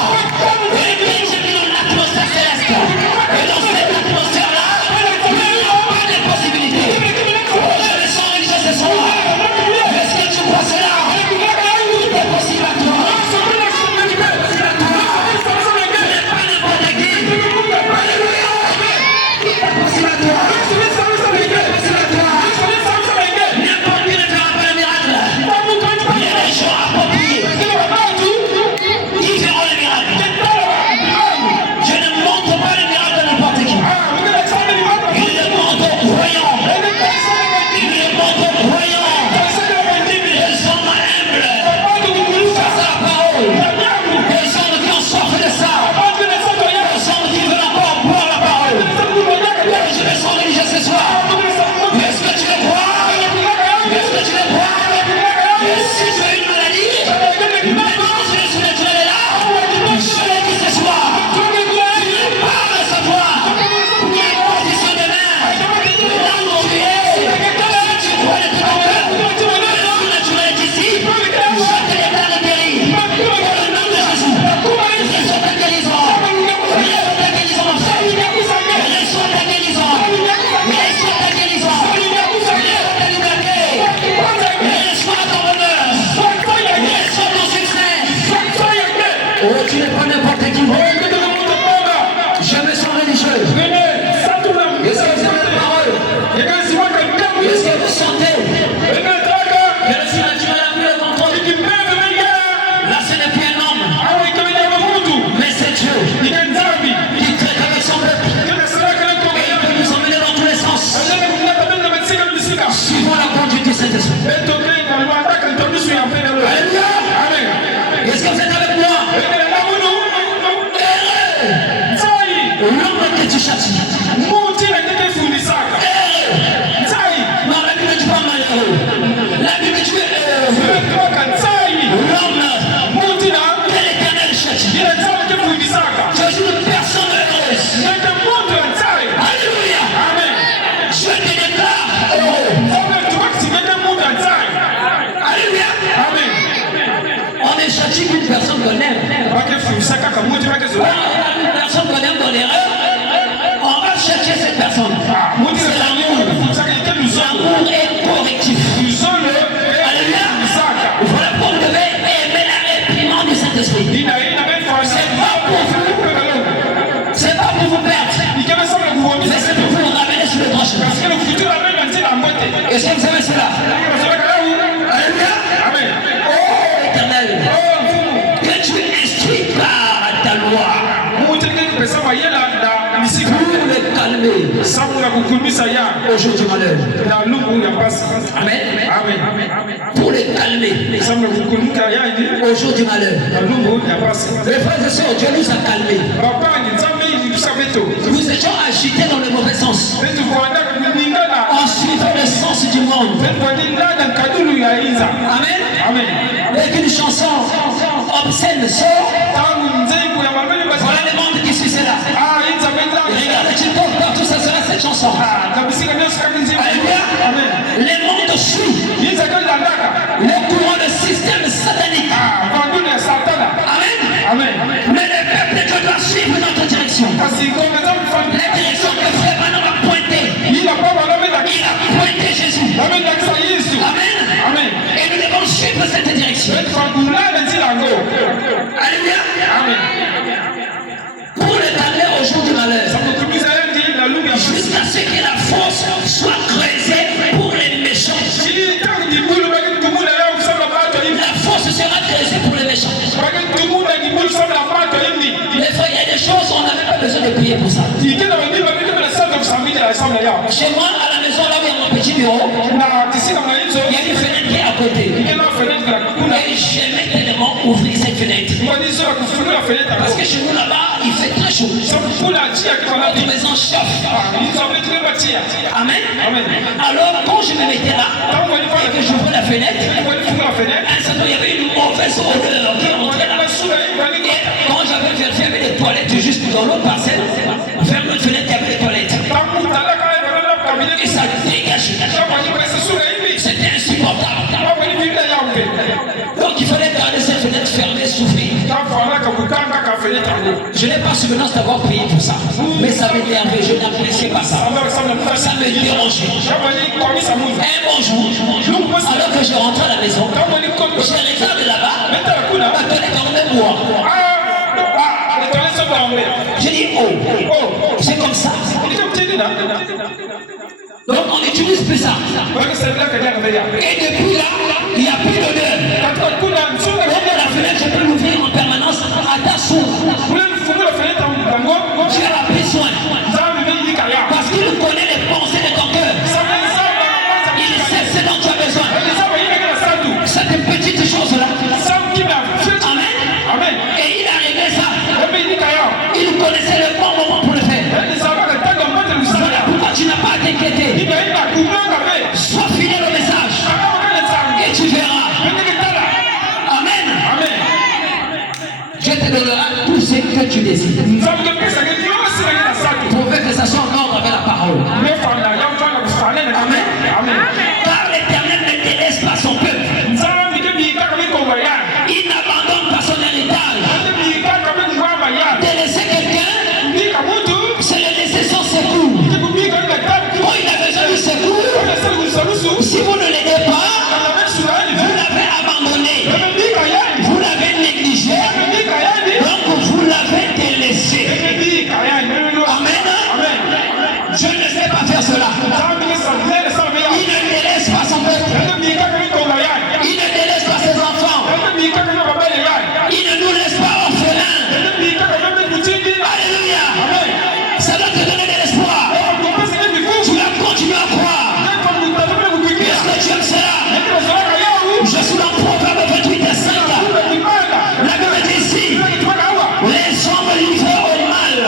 Et bien Dieu vit dans l'atmosphère céleste. Et dans cette atmosphère-là, il n'y a pas d'impossibilité. Je me sens religieux ce soir. Est-ce que tu crois cela? Tout est possible à toi. Tout est possible à toi. Tu n'es pas n'importe qui. Alléluia. Tout est possible à toi. Tout est possible à toi. N'importe qui ne fera pas le miracle. Il y a des gens appropriés qui feront le miracle. Je ne montre pas le miracle à n'importe qui. Il le montre aux croyants. Il le montre aux croyants. Ils sont humbles face à la parole. Ils sont qui ont soif de ça. Ils sont qui veulent encore boire la parole. Je me sens religieux ce soir. Est-ce que tu le crois? Est-ce que tu le crois? Et si tu as une maladie, maintenant si le surnaturel est là, je l'ai dit ce soir. Tu n'es pas à recevoir. Il y a une position de main. Là où tu es, si tu crois de tout ton cœur, le surnaturel est ici. Je te déclare guéri. Pour le nom de Jésus. Reçois ta guérison. Reçois ta guérison, mon frère. Reçois ta guérison. Reçois ta guérison. Reçois ta liberté. Reçois ton bonheur. Reçois ton succès. Oh, tu n'es pas n'importe qui. Je me sens religieux. Est-ce que vous avez la parole? Est-ce que vous sentez que le surnaturel a pris le contrôle? Là, ce n'est plus un homme, mais c'est Dieu qui traite avec son peuple. Et il peut nous emmener dans tous les sens. Suivons la conduite du Saint-Esprit. Alléluia. Est-ce que vous êtes avec moi? L'homme anayetishati. Mungu anayefundisaka. Nzai. Non, la Bible ne dit pas malheureux. La Bible dit l'homme que l'Éternel châtie. Je suis une personne heureuse. Alléluia. Amen. Je te déclare heureux. Alléluia. Amen. On est châtié qu'une personne qu'on aime. Une personne qu'on aime dans l'erreur, on va chercher cette personne. C'est l'amour. L'amour est correctif. Alléluia. Voilà pourquoi vous devez aimer la réprimande du Saint-Esprit. C'est pas pour vous perdre, mais c'est pour vous ramener sur le droit chemin. Est-ce que vous savez cela? Alléluia. Oh Éternel, que tu instruis par ta loi pour le calmer au jour du malheur. Amen. Pour le calmer au jour du malheur. Les frères et sœurs, Dieu nous a calmés. Nous étions agités dans le mauvais sens, en suivant le sens du monde. Amen. Et qu'une chanson obscène sort. Voilà le monde qui suit cela. Regarde, tu portes partout, ça sera cette chanson. Alléluia. Le monde suit le courant, le système satanique. Amen. Mais le peuple de Dieu doit suivre notre direction. La direction que Frère Branham a pointée. Il a pointé Jésus. Amen. Et nous devons suivre cette direction. Alléluia. Pour le calmer au jour du malheur. Jusqu'à ce que la force soit creusée pour les méchants. La force sera creusée pour les méchants. Les frères, il y a des choses, on n'a même pas besoin de prier pour ça. Chez moi, à la maison, là où il y a mon petit bureau, il y a une fenêtre qui est à côté. Et j'aimais tellement ouvrir cette fenêtre. Parce que chez nous là-bas, il fait très chaud. Notre maison chauffe. Amen. Alors, quand je me mettais là, et que j'ouvrais la fenêtre, un certain il y avait une mauvaise odeur qui rentrait là. Et quand j'avais vérifié avec les toilettes, juste dans l'autre parcelle, vers notre fenêtre, il y avait les toilettes. Et ça dégageait. C'était insupportable. Donc il fallait garder cette fenêtre fermée, souffrir. Je n'ai pas souvenance d'avoir prié pour ça. Mais ça m'énervait, je n'appréciais pas ça. Ça me dérangeait. Un bon jour, alors que je rentrais à la maison, je regarde là-bas, la toilette en même bois. J'ai dit, oh, c'est comme ça. Donc on n'utilise plus ça. Et depuis là, il n'y a plus d'odeur. Donc la fenêtre, je peux l'ouvrir en permanence à ta source. Tu as pris soin. Parce qu'il connaît les pensées de ton cœur. Il sait ce dont tu as besoin. Cette petite chose-là. Amen. Et il a réglé ça. Il connaissait le bon moment pour le faire. Voilà pourquoi tu n'as pas à t'inquiéter. Sois fidèle au message. Et tu verras. Amen. Je te donnerai tout ce que tu désires. Prouver que ça soit en ordre avec la parole. Amen. Car l'Éternel ne délaisse pas son peuple. Il n'abandonne pas son héritage. Délaisser quelqu'un, c'est le laisser sans secours. Quand il a besoin de secours, si vous ne l'aidez pas, vous l'avez abandonné. Vous l'avez négligé. Donc vous l'avez délaissé. Amen. Je ne sais pas faire cela. Il ne délaisse pas son peuple. Il ne délaisse pas ses enfants. Il ne nous laisse pas orphelins. Alléluia. Ça doit te donner de l'espoir. Tu vas continuer à croire. Est-ce que tu aimes cela? Je suis dans Proverbe 28 et 5. La Bible dit ici, les hommes livrés au mal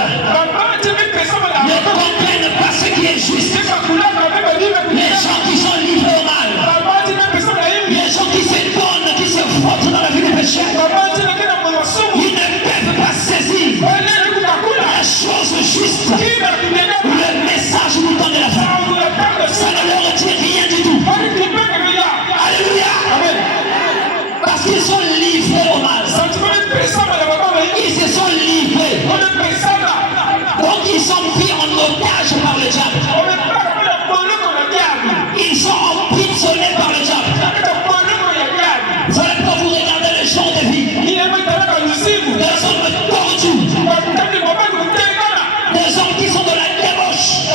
qui sont pris en otage par le diable. Ils sont emprisonnés par le diable. Voilà pourquoi vous regardez les gens de vie. Des hommes tordus. Des hommes qui sont dans la débauche.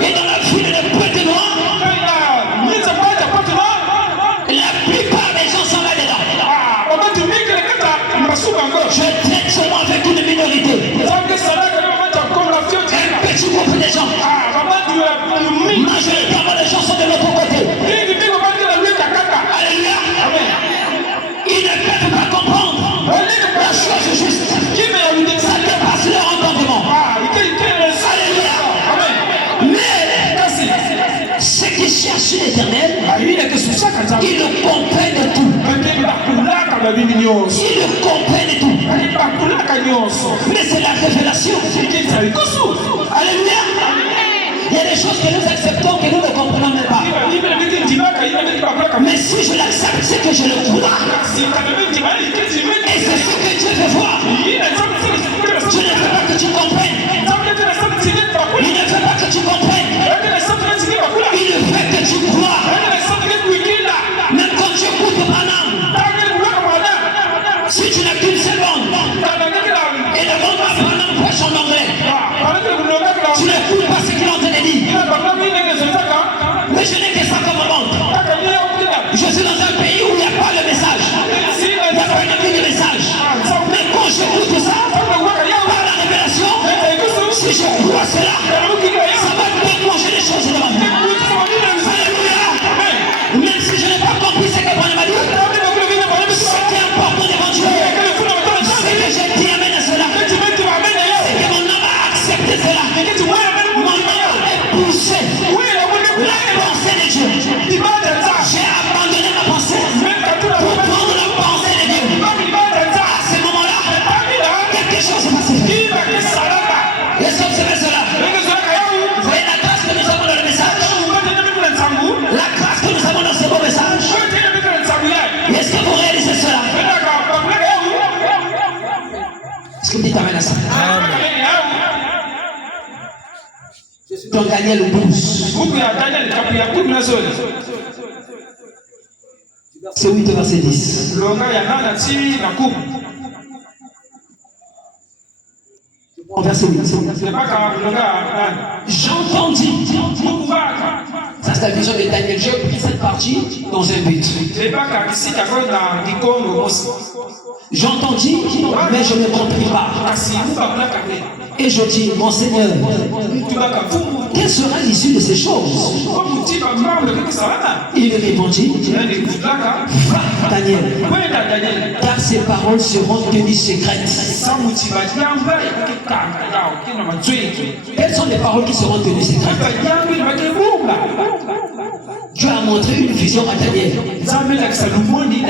Et dans la ville de Pointe Noire. La plupart des gens sont là-dedans. Je traite seulement avec une minorité. Un petit groupe de gens. Majoritairement les gens sont de l'autre côté. Alléluia. Ils ne peuvent pas comprendre la chose juste. Ça dépasse leur entendement. Alléluia. Mais ceux qui cherchent l'Éternel, ils le comprennent tout. Ils le comprennent tout. Mais c'est la révélation. Alléluia. Il y a des choses que nous acceptons que nous ne comprenons même pas. Mais si je l'accepte, c'est que je le crois. Et c'est ce que Dieu veut voir. Je ne veux pas que tu comprennes. Il ne veut pas que tu comprennes. Il veut que tu crois. Même quand tu écoutes Branham, si tu n'as qu'une seconde, et devant moi Branham prêche en anglais, tu n'écoutes pas ce qu'il est en train de dire. Mais je n'ai que ça comme monde. Je suis dans un pays où il n'y a pas le message. Il n'y a pas une vie de message. Mais quand j'écoute ça, par la révélation, si je crois cela, ça va déclencher les choses devant moi. Alléluia. Même si je n'ai pas compris ce que Branham a dit, ce qui est important devant Dieu, c'est que j'ai dit amen à cela. C'est que mon âme a accepté cela. Mon âme est poussée. La pensée de Dieu. J'ai abandonné ma pensée pour prendre la pensée de Dieu. À ce moment-là, quelque chose s'est passé. Laissez observer cela. Vous voyez la grâce que nous avons dans le message. La grâce que nous avons dans ce beau message. Est-ce que vous réalisez cela? Est-ce que vous dites amen à ça? Je suis dans Daniel 12. C'est 8 verset 10. Verset 8. J'entendis. Ça c'est la vision de Daniel. J'ai pris cette partie dans un but. J'entendis, mais je ne compris pas. Et je dis, mon Seigneur, quelle sera l'issue de ces choses? Il répondit, va Daniel, car ces paroles seront tenues secrètes. Quelles sont les paroles qui seront tenues secrètes? Dieu a montré une vision à Daniel.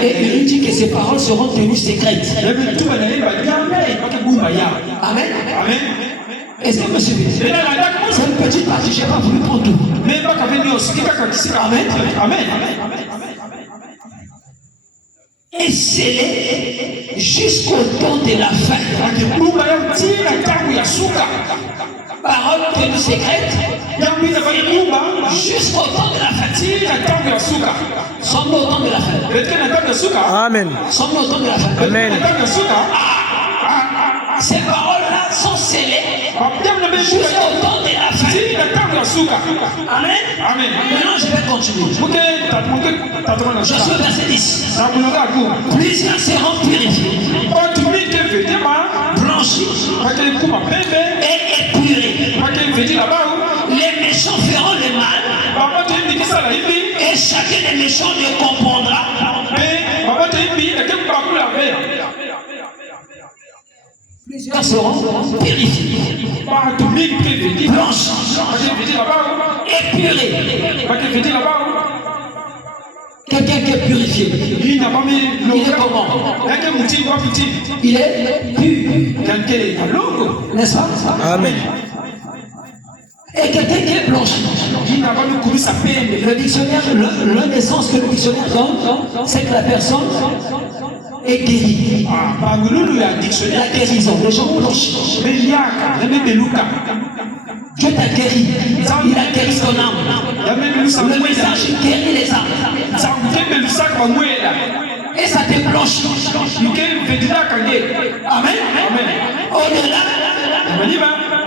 Et il lui dit que ces paroles seront tenues secrètes. Amen. Est-ce que vous me suivez? C'est une petite partie, je n'ai pas voulu prendre tout. Amen. Et scellé jusqu'au temps de la fin. Parole tenues secrètes jusqu'au temps de la fin. Sommes-nous au temps de la fin? Amen. Sommes-nous au temps de la fin? Amen. Ces paroles-là sont scellées jusqu'au temps de la fin. Amen. Maintenant, je vais continuer. Je suis au verset 10. Plusieurs seront purifiés, blanchis et épurés. Les méchants feront le mal et chacun des méchants ne comprendra. Plusieurs seront purifiés, blanchis, épurés. Quelqu'un qui est purifié, il est comment? Il est pur, n'est-ce pas? Amen. Et quelqu'un qui est blanchi. Le dictionnaire, l'un des sens que le dictionnaire donne, c'est que la personne est guéri. Ah, Bagululu ya dictionnaire. La guérison, les gens blanchis. Beliaka, le Beluka. Dieu t'a guéri. Il a guéri ton âme. Le message guérit les âmes. Et ça te blanchit. Amen. Au-delà,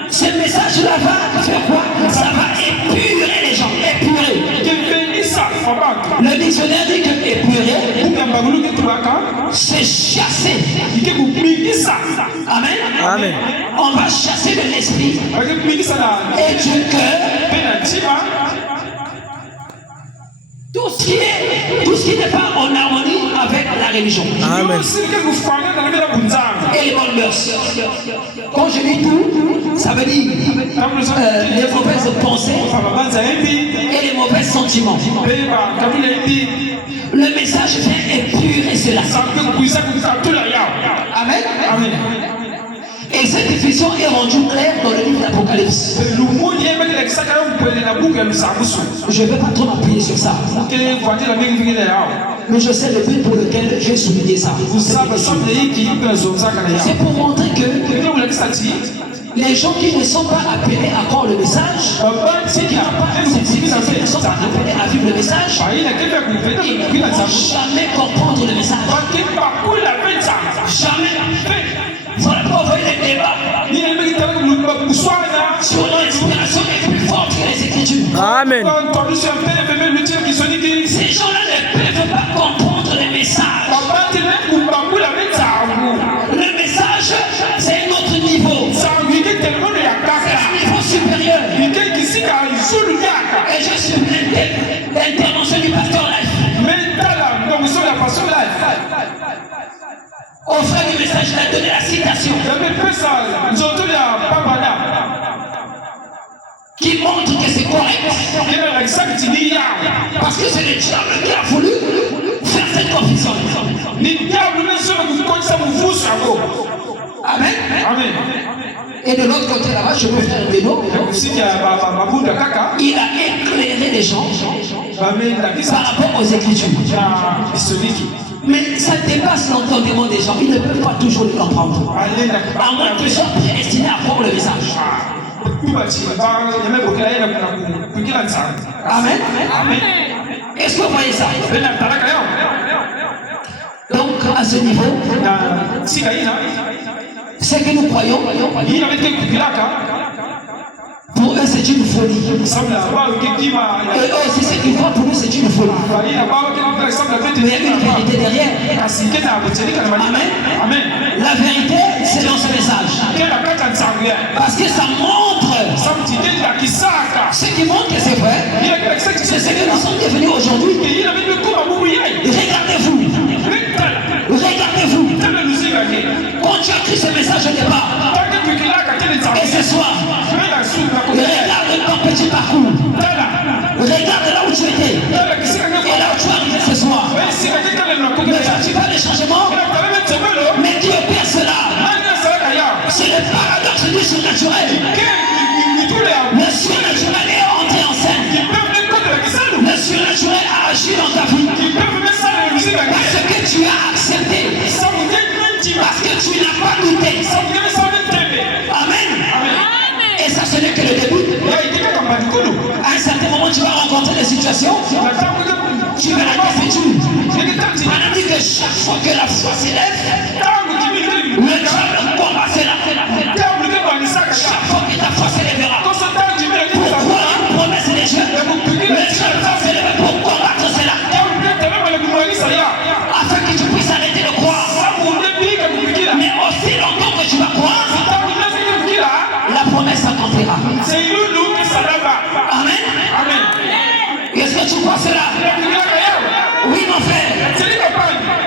ce message-là va faire quoi? Ça va épurer les gens. Épurer. Le dictionnaire dit que épurer, c'est chasser. Amen. Amen. On va chasser de l'esprit et du cœur. Tout ce qui n'est pas en harmonie avec la religion. Amen. Et les bonnes mœurs. Quand je dis tout, ça veut dire les mauvaises pensées et les mauvais sentiments. Le message vient épurer cela. Amen. Et cette définition est rendue claire dans le livre d'Apocalypse. Je ne vais pas trop m'appuyer sur ça. Mais je sais le but pour lequel j'ai souligné ça. C'est pour montrer que les gens qui ne sont pas appelés à croire le message, ceux qui n'ont pas ne sont pas appelés à vivre le message, ils ne vont jamais comprendre le message. Jamais. Voilà pourquoi vous voyez les débats sur l'inspiration est plus forte que les Écritures. Amen. Ces gens-là ne peuvent pas comprendre les messages. Le message, c'est un autre niveau. C'est un niveau supérieur. Et je suis l'intervention du pasteur Life. Au frère du message, il a donné la citation qui montre que c'est correct. Parce que c'est le diable qui a voulu faire cette confusion. Amen. Et de l'autre côté là-bas, je peux faire des mots. Il a éclairé les gens par rapport aux Écritures. Mais ça dépasse l'entendement des gens. Ils ne peuvent pas toujours le comprendre. À moins qu'ils soient prédestinés à prendre le message. Amen. Est-ce que vous voyez ça? Donc, à ce niveau, ce que nous croyons, pour eux c'est une folie. Et aussi ce qu'ils croient pour nous c'est une folie. Mais il y a une vérité derrière. Amen. La vérité c'est dans ce message. Parce que ça montre. Ce qui montre que c'est vrai, c'est ce que nous sommes devenus aujourd'hui. Regardez-vous. Quand tu as cru ce message au départ, et ce soir, regarde ton petit parcours. Regarde là où tu étais. Et là où tu es arrivé ce soir. Mais tu vois les changements. Mais Dieu opère cela. C'est le paradoxe du surnaturel. Le surnaturel est entré en scène. Le surnaturel a agi dans ta vie. Parce que tu as accepté. Parce que tu n'as pas douté. Amen. Et ça, ce n'est que le début. À un certain moment, tu vas rencontrer des situations. Tu verras que c'est tout. On a dit que chaque fois que la foi s'élève, le diable combat cela. Chaque fois que ta foi s'élèvera. Pourquoi une promesse des dieux? Le diable va s'élever pour combattre cela. Afin que tu puisses arrêter de croire. Mais aussi longtemps que tu vas croire, la promesse s'accomplira. Amen. Est-ce que tu crois cela? Oui, mon frère.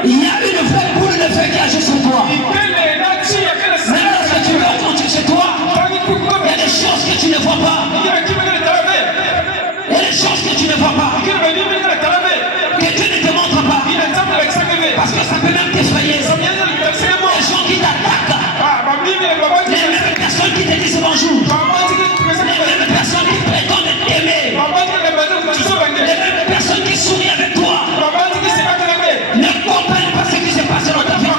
Il y a une vraie boule de feu qui agit sur toi. Même lorsque tu veux rentrer chez toi, il y a des choses que tu ne vois pas. Il y a des choses que tu ne vois pas. Que Dieu ne te montre pas. Parce que ça peut même t'effrayer. Les gens qui t'attaquent. Les mêmes personnes qui te disent bonjour. Les mêmes personnes qui prétendent t'aimer. Les mêmes personnes qui sourient avec toi. Ne comprennent pas ce qui se passe dans ta vie.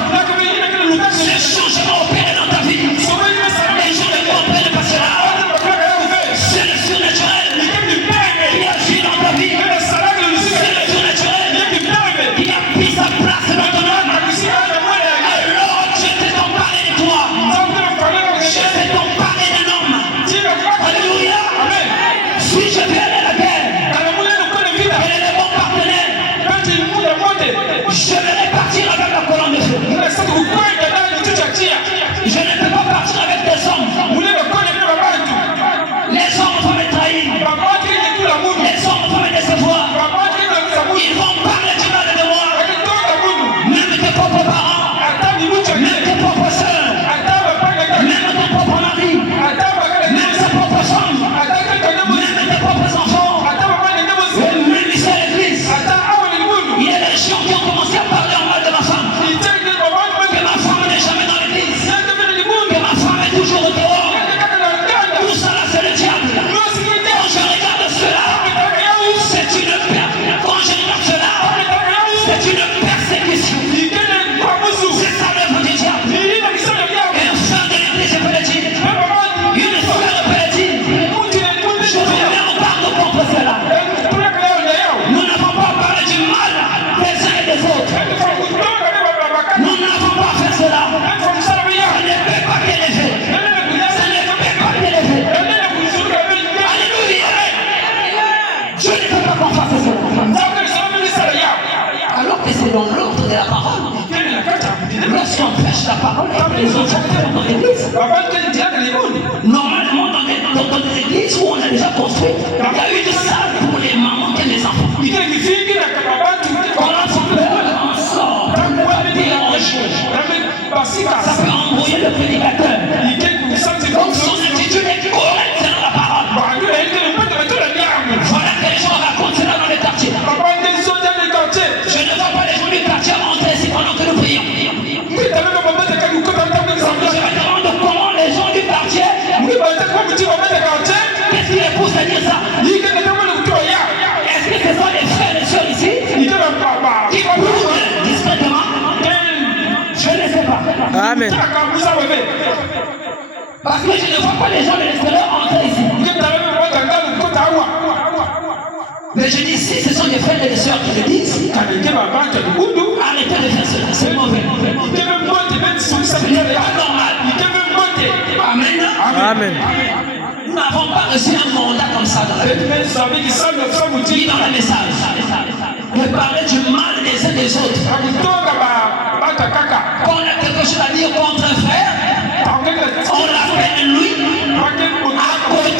prêches la parole et que les autres sont dans l'église. Normalement, dans des églises où on a déjà construit, il y a eu une salle pour les mamans et les enfants. On a peur d'un sort, ça peut embrouiller le prédicateur. Donc son attitude est correcte selon la parole. Voilà que les gens racontent cela dans les quartiers. Je ne vois pas les gens du quartier entrer ici pendant que nous prions. Je me demande comment les gens du quartier, qu'est-ce qui les pousse à dire ça? Est-ce que ce sont les frères et sœurs ici qui prouvent discrètement? Je ne sais pas. Amen. Parce que je ne vois pas les gens de l'extérieur entrer ici. Mais je dis, si ce sont des frères et des sœurs qui le disent, arrêtez de faire cela, c'est mauvais. Ce n'est pas normal. Amen. Amen. Nous n'avons pas reçu un mandat comme ça dans la Bible. Ni dans le message. De parler du mal des uns des autres. Quand on a quelque chose à dire contre un frère, on l'appelle lui à côté et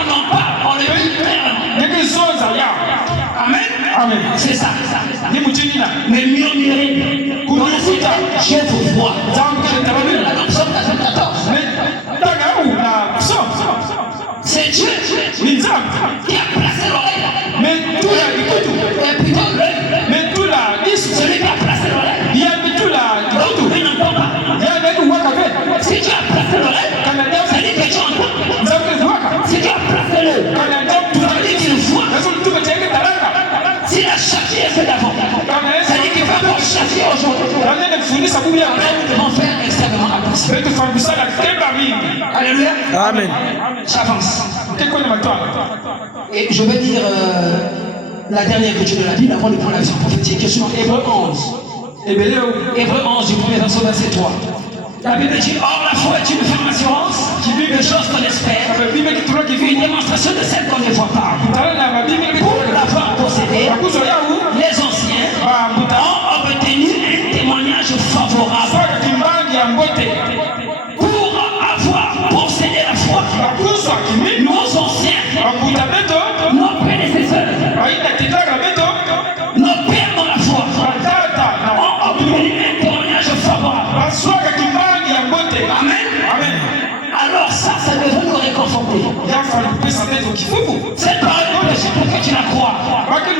on en parle, on le dit clairement. Amen. C'est ça. Mais murmurer, je vous vois. Dans Psaume 94. C'est Dieu qui a placé l'oreille. Et plutôt l'œil. Celui qui a placé l'oreille. Donc il n'entend pas. Si tu as placé l'oreille, ça dit que tu entends. Si tu as placé l'œil, ça dit qu'il voit. S'il a châtié fait d'avant, ça dit qu'il va encore châtier aujourd'hui. Nous devons faire extrêmement attention. Alléluia. Amen. J'avance. Et je vais dire la dernière écriture de la Bible avant de prendre la vision prophétique, qui est sur Hébreu 11. Hébreu 11, du premier verset, verset 3. La Bible dit, or la foi est une ferme assurance de choses qu'on espère, une démonstration de celles qu'on ne voit pas. Pour l'avoir possédé, les anciens ont obtenu un témoignage favorable. Pour avoir possédé la foi, nos anciens, nos prédécesseurs, nos pères dans la foi ont obtenu un témoignage favorable. Amen. Alors ça devrait nous réconforter. Cette parole c'est pour que tu la crois. Pour que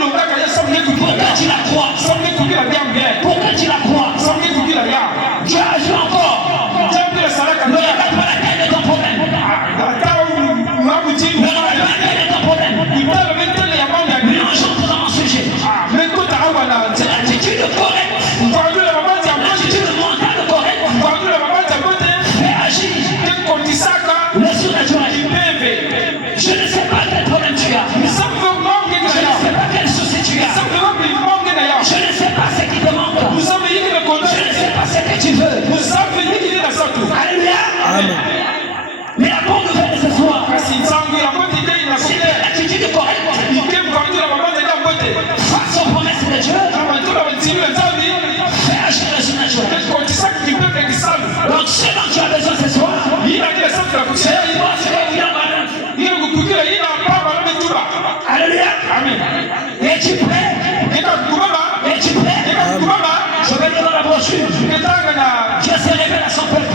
tu la crois. Pour que tu la crois. Dieu agit encore. Ne regarde pas la taille de ton problème. Ne regarde pas la taille de ton problème. Mais un jour nous allons sujet. C'est l'attitude correcte. L'attitude mentale correcte. Fais agir le surnaturel. Je ne sais pas quel problème tu as. Je ne sais pas quel souci tu as. Je ne sais pas ce qui te manque. Je ne sais pas ce que tu veux. Alléluia. Amen. Mais la bonne nouvelle de ce soir, c'est l'attitude correcte face aux promesses de Dieu. Fais agir le surnaturel. Donc ce dont tu as besoin ce soir, c'est alléluia. Es-tu prêt? Es-tu prêt? Je vais lire dans la brochure. Dieu s'est révélé à son peuple.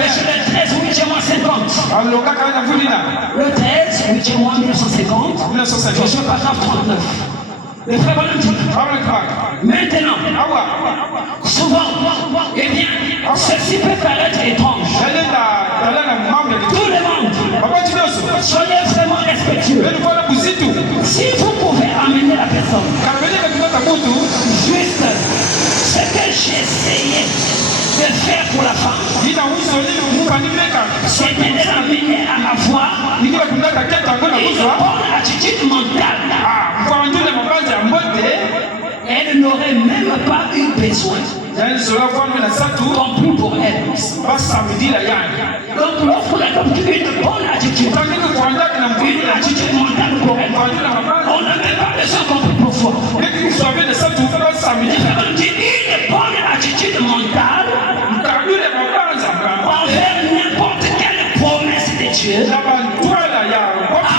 Verset le 13 8 mois 50. Le 13 8 mois 1950. Verset paragraphe 39. Le frère Bonhomme dit, maintenant, souvent, eh bien, ceci peut paraître étrange. Tout le monde, soyez vraiment respectueux. Si vous pouvez amener la personne, juste ce que j'ai essayé de faire pour la femme, c'était de l'amener à avoir une bonne attitude mentale. elle n'aurait même pas eu besoin qu'on prie pour elle. Donc lorsqu'on a une bonne attitude, une attitude mentale correcte, on n'a même pas besoin qu'on prie pour soi. On dit une bonne attitude mentale envers n'importe quelle promesse de Dieu.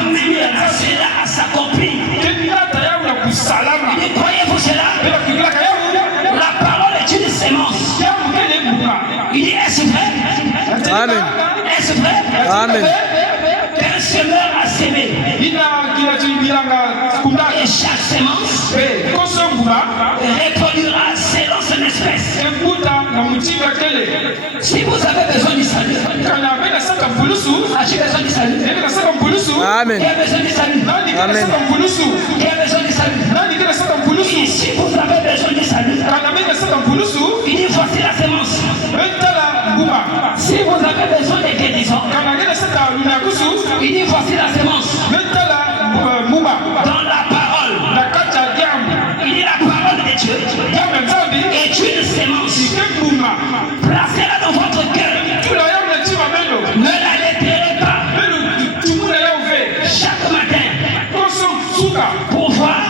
Amener cela à s'accomplir. Croyez-vous cela? La parole est une sémence. Il dit, est-ce vrai? Amen. Est-ce vrai? Amen. Qu'un semeur a sémé. Et chaque sémence reproduira selon son espèce. Si vous avez besoin du salut, as-tu besoin du salut? Amen. Qui a besoin du salut? Amen. Qui a besoin du salut? Et si vous avez besoin du salut, il dit voici la sémence. Si vous avez besoin de guérison, il dit voici la sémence. Dans la parole, il dit la parole de Dieu est une sémence. Placez-la dans votre cœur. Ne la déterrez pas. Chaque matin, pour voir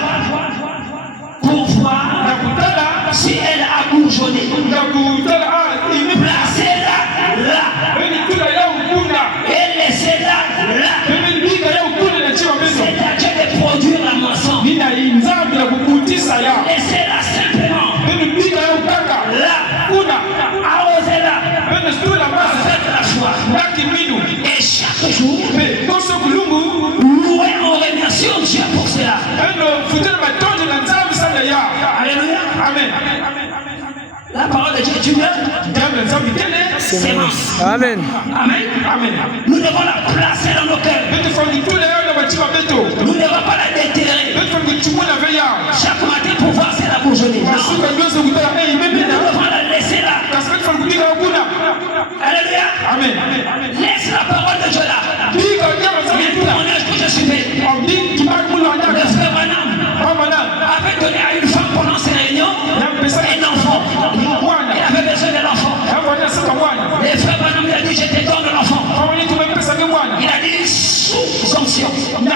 si elle a bourgeonné. Placez-la là. Et laissez-la là. C'est-à-dire de produire la moisson. Laissez-la simplement là. Arrosez-la avec la foi. Et chaque jour, louez en remerciant Dieu pour cela. Alléluia. Amen. La parole de Dieu est une sémence. Amen. Amen. Amen. Nous devons la placer dans nos cœurs. Nous ne devons pas la déterrer. Chaque matin pour voir si elle a bourgeonné. Nous devons la laisser là. Alléluia. Amen. Laisse la parole de Dieu là. Mais pour mon âge que je suis fait, le frère Branham avait donné à une femme pendant ses réunions un enfant. Il avait besoin de l'enfant. Le frère Branham lui a dit je te donne l'enfant. Il a dit sous sanction. La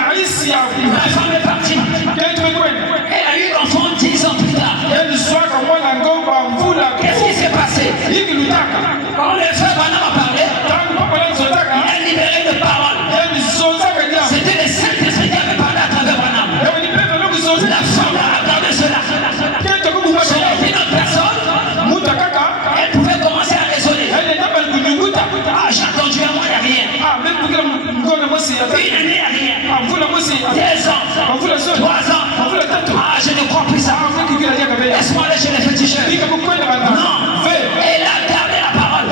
femme est partie. Elle a eu l'enfant 10 ans plus tard. Qu'est-ce qui s'est passé? Quand le frère Branham a parlé, il a libéré de parole. C'était le Saint-Esprit qui avait parlé à travers Branham. La femme a regardé cela. Sur une autre personne, elle pouvait commencer à raisonner. Ah, j'ai entendu un mois, il n'y a rien. Une année, il n'y a rien. 10 ans, 3 ans. Ah, je ne crois plus ça. Laisse-moi aller chez les féticheurs. Non, elle a gardé la parole.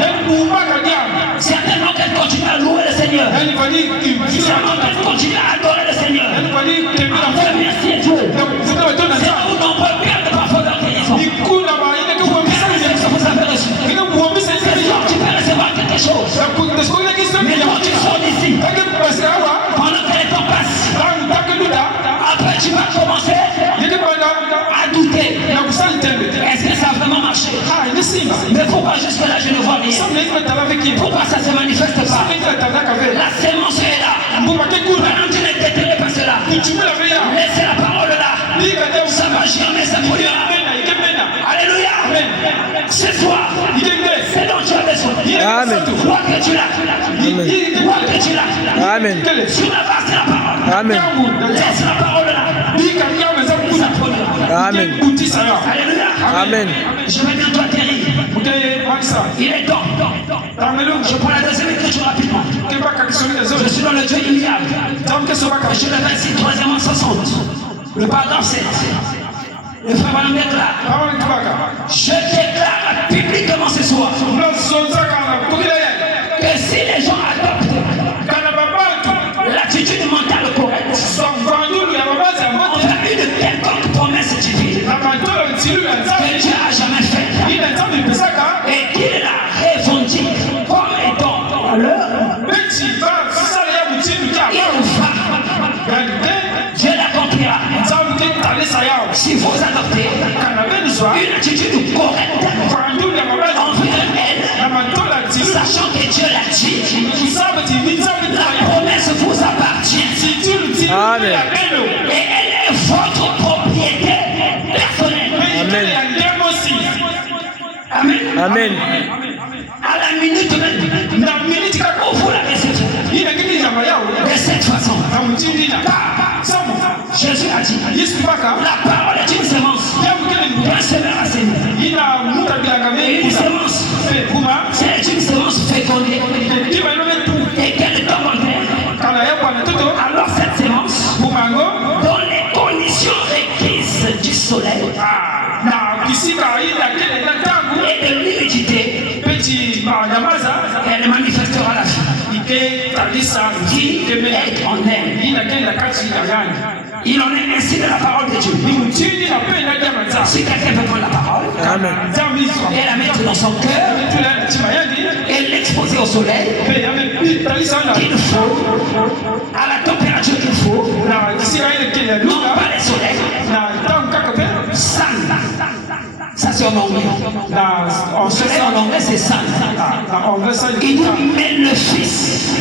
Certainement qu'elle continue à louer le Seigneur. Certainement qu'elle continue à adorer le Seigneur. En remercier Dieu. C'est là où nombreux perdent parfois leur guérison. Vous avez reçu. C'est sûr, tu peux recevoir quelque chose. Mais quand tu sors d'ici, pendant que le temps passe, après tu vas commencer à douter. Est-ce que ça a vraiment marché? Mais pourquoi jusque là je ne vois rien? Pourquoi ça se manifeste pas? La sémence est là. Maintenant tu ne déterres pas cela. Laissez la parole là. Ça va jamais s'accroître. Alléluia. Ce soir, c'est dont tu as besoin. Amen. Crois que tu l'as. Crois que tu l'as. Amen. Sur la base de la parole. Amen. Laisse la parole là. Amen. Alléluia. Amen. Je vais bientôt atterrir. Il est temps. Je prends la deuxième écriture rapidement. Je suis dans le Dieu ignoble. Je le verset 3e 60. Le paragraphe 7. Le frère Branham déclare. Je déclare publiquement ce soir que si les gens adoptent l'attitude mentale correcte envers une quelconque promesse divine que Dieu n'a jamais faite et qu'il la revendique comme étant leur, il va. Dieu l'accomplira. Si vous adoptez Amen. Et elle est votre propriété personnelle. Amen. Amen. À la minute même, où vous la recevez de cette façon. Jésus a dit, la parole est une semence. Persévérance. Une semence, c'est une semence fécondée. Et qu'elle tombe alors cette semence, dans les conditions requises du soleil et de l'humidité, elle manifestera la vie qui est en elle. Il en est ainsi de la parole de Dieu. Si quelqu'un peut prendre la parole et la mettre dans son cœur et l'exposer au soleil qu'il faut, à la température qu'il faut, non pas le soleil, sun. Ça c'est en anglais. En anglais c'est sun. Il dit mais le fils.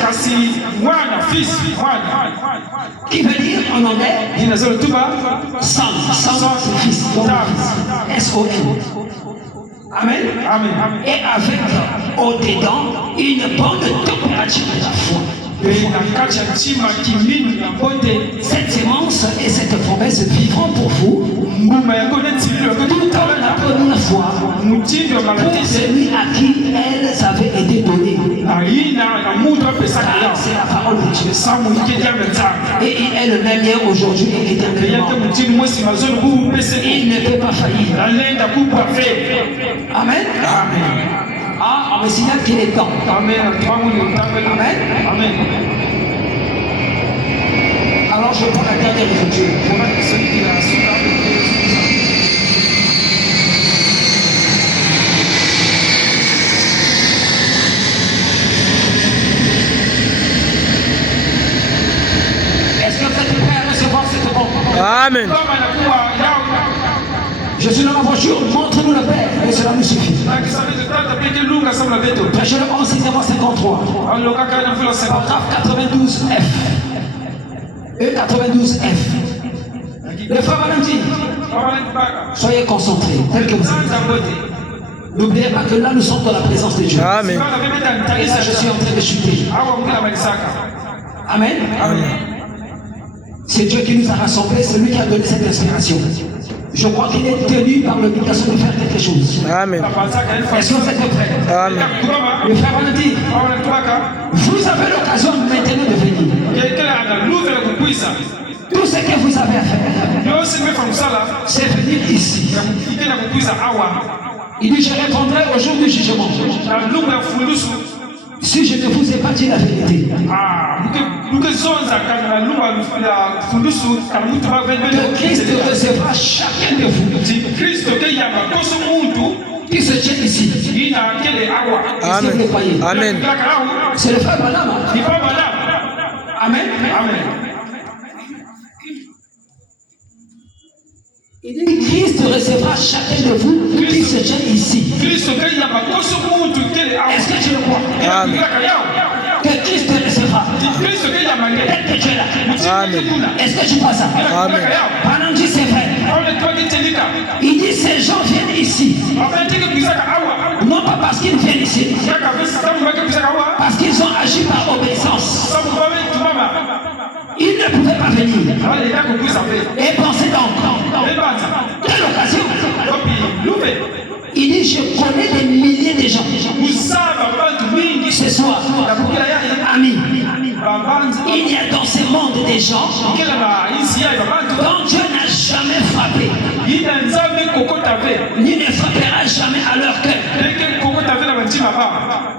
Qui veut dire en anglais son. Son c'est fils. S-O-N. Amen. Et avec au-dedans une bonne température de la foi. Cette sémence et cette promesse vivront pour vous tout en la première fois pour celui à qui elles avaient été données. C'est la parole de Dieu. Et il est le même hier, aujourd'hui et éternellement. Il ne peut pas faillir. Amen. Ah, on me signale qu'il est temps. Amen. Alors je prends la dernière écriture. Est-ce que vous êtes prêts à recevoir cette bombe? Amen. Je suis dans ma voiture, montre-nous le Père, et cela nous suffit. Prêchez le 11, 53. Paragraphe 92F. E92F. Le frère Valentin, soyez concentrés, tel que vous êtes. N'oubliez pas que là, nous sommes dans la présence de Dieu. Amen. Et là, je suis en train de chuter. Amen. C'est Dieu qui nous a rassemblés, c'est lui qui a donné cette inspiration. Je crois qu'il est tenu par l'obligation de faire quelque chose. Amen. Est-ce que vous êtes prêts? Amen. Le frère Valentin, vous avez l'occasion maintenant de venir. Tout ce que vous avez à faire, c'est venir ici. Il dit, je répondrai au jour du jugement. Si je ne vous ai pas dit la vérité, le Christ recevra chacun de vous qui se tient ici. Amen. Si vous le croyez. Amen. C'est le frère Branham. Amen. Il dit Christ recevra chacun de vous qui se tient ici. Est-ce que tu le crois? Amen. Que Christ te recevra. Tel que tu es là. Amen. Est-ce que tu crois ça? Amen. Branham dit c'est vrai. Il dit ces gens viennent ici. Non pas parce qu'ils viennent ici. Parce qu'ils ont agi par obéissance. Ils ne pouvaient pas venir. Et pensez donc. Quelle occasion. Il dit je connais des milliers de gens. Ce soir, amis, il y a dans ce monde des gens dont Dieu n'a jamais frappé. Il ne frappera jamais à leur cœur.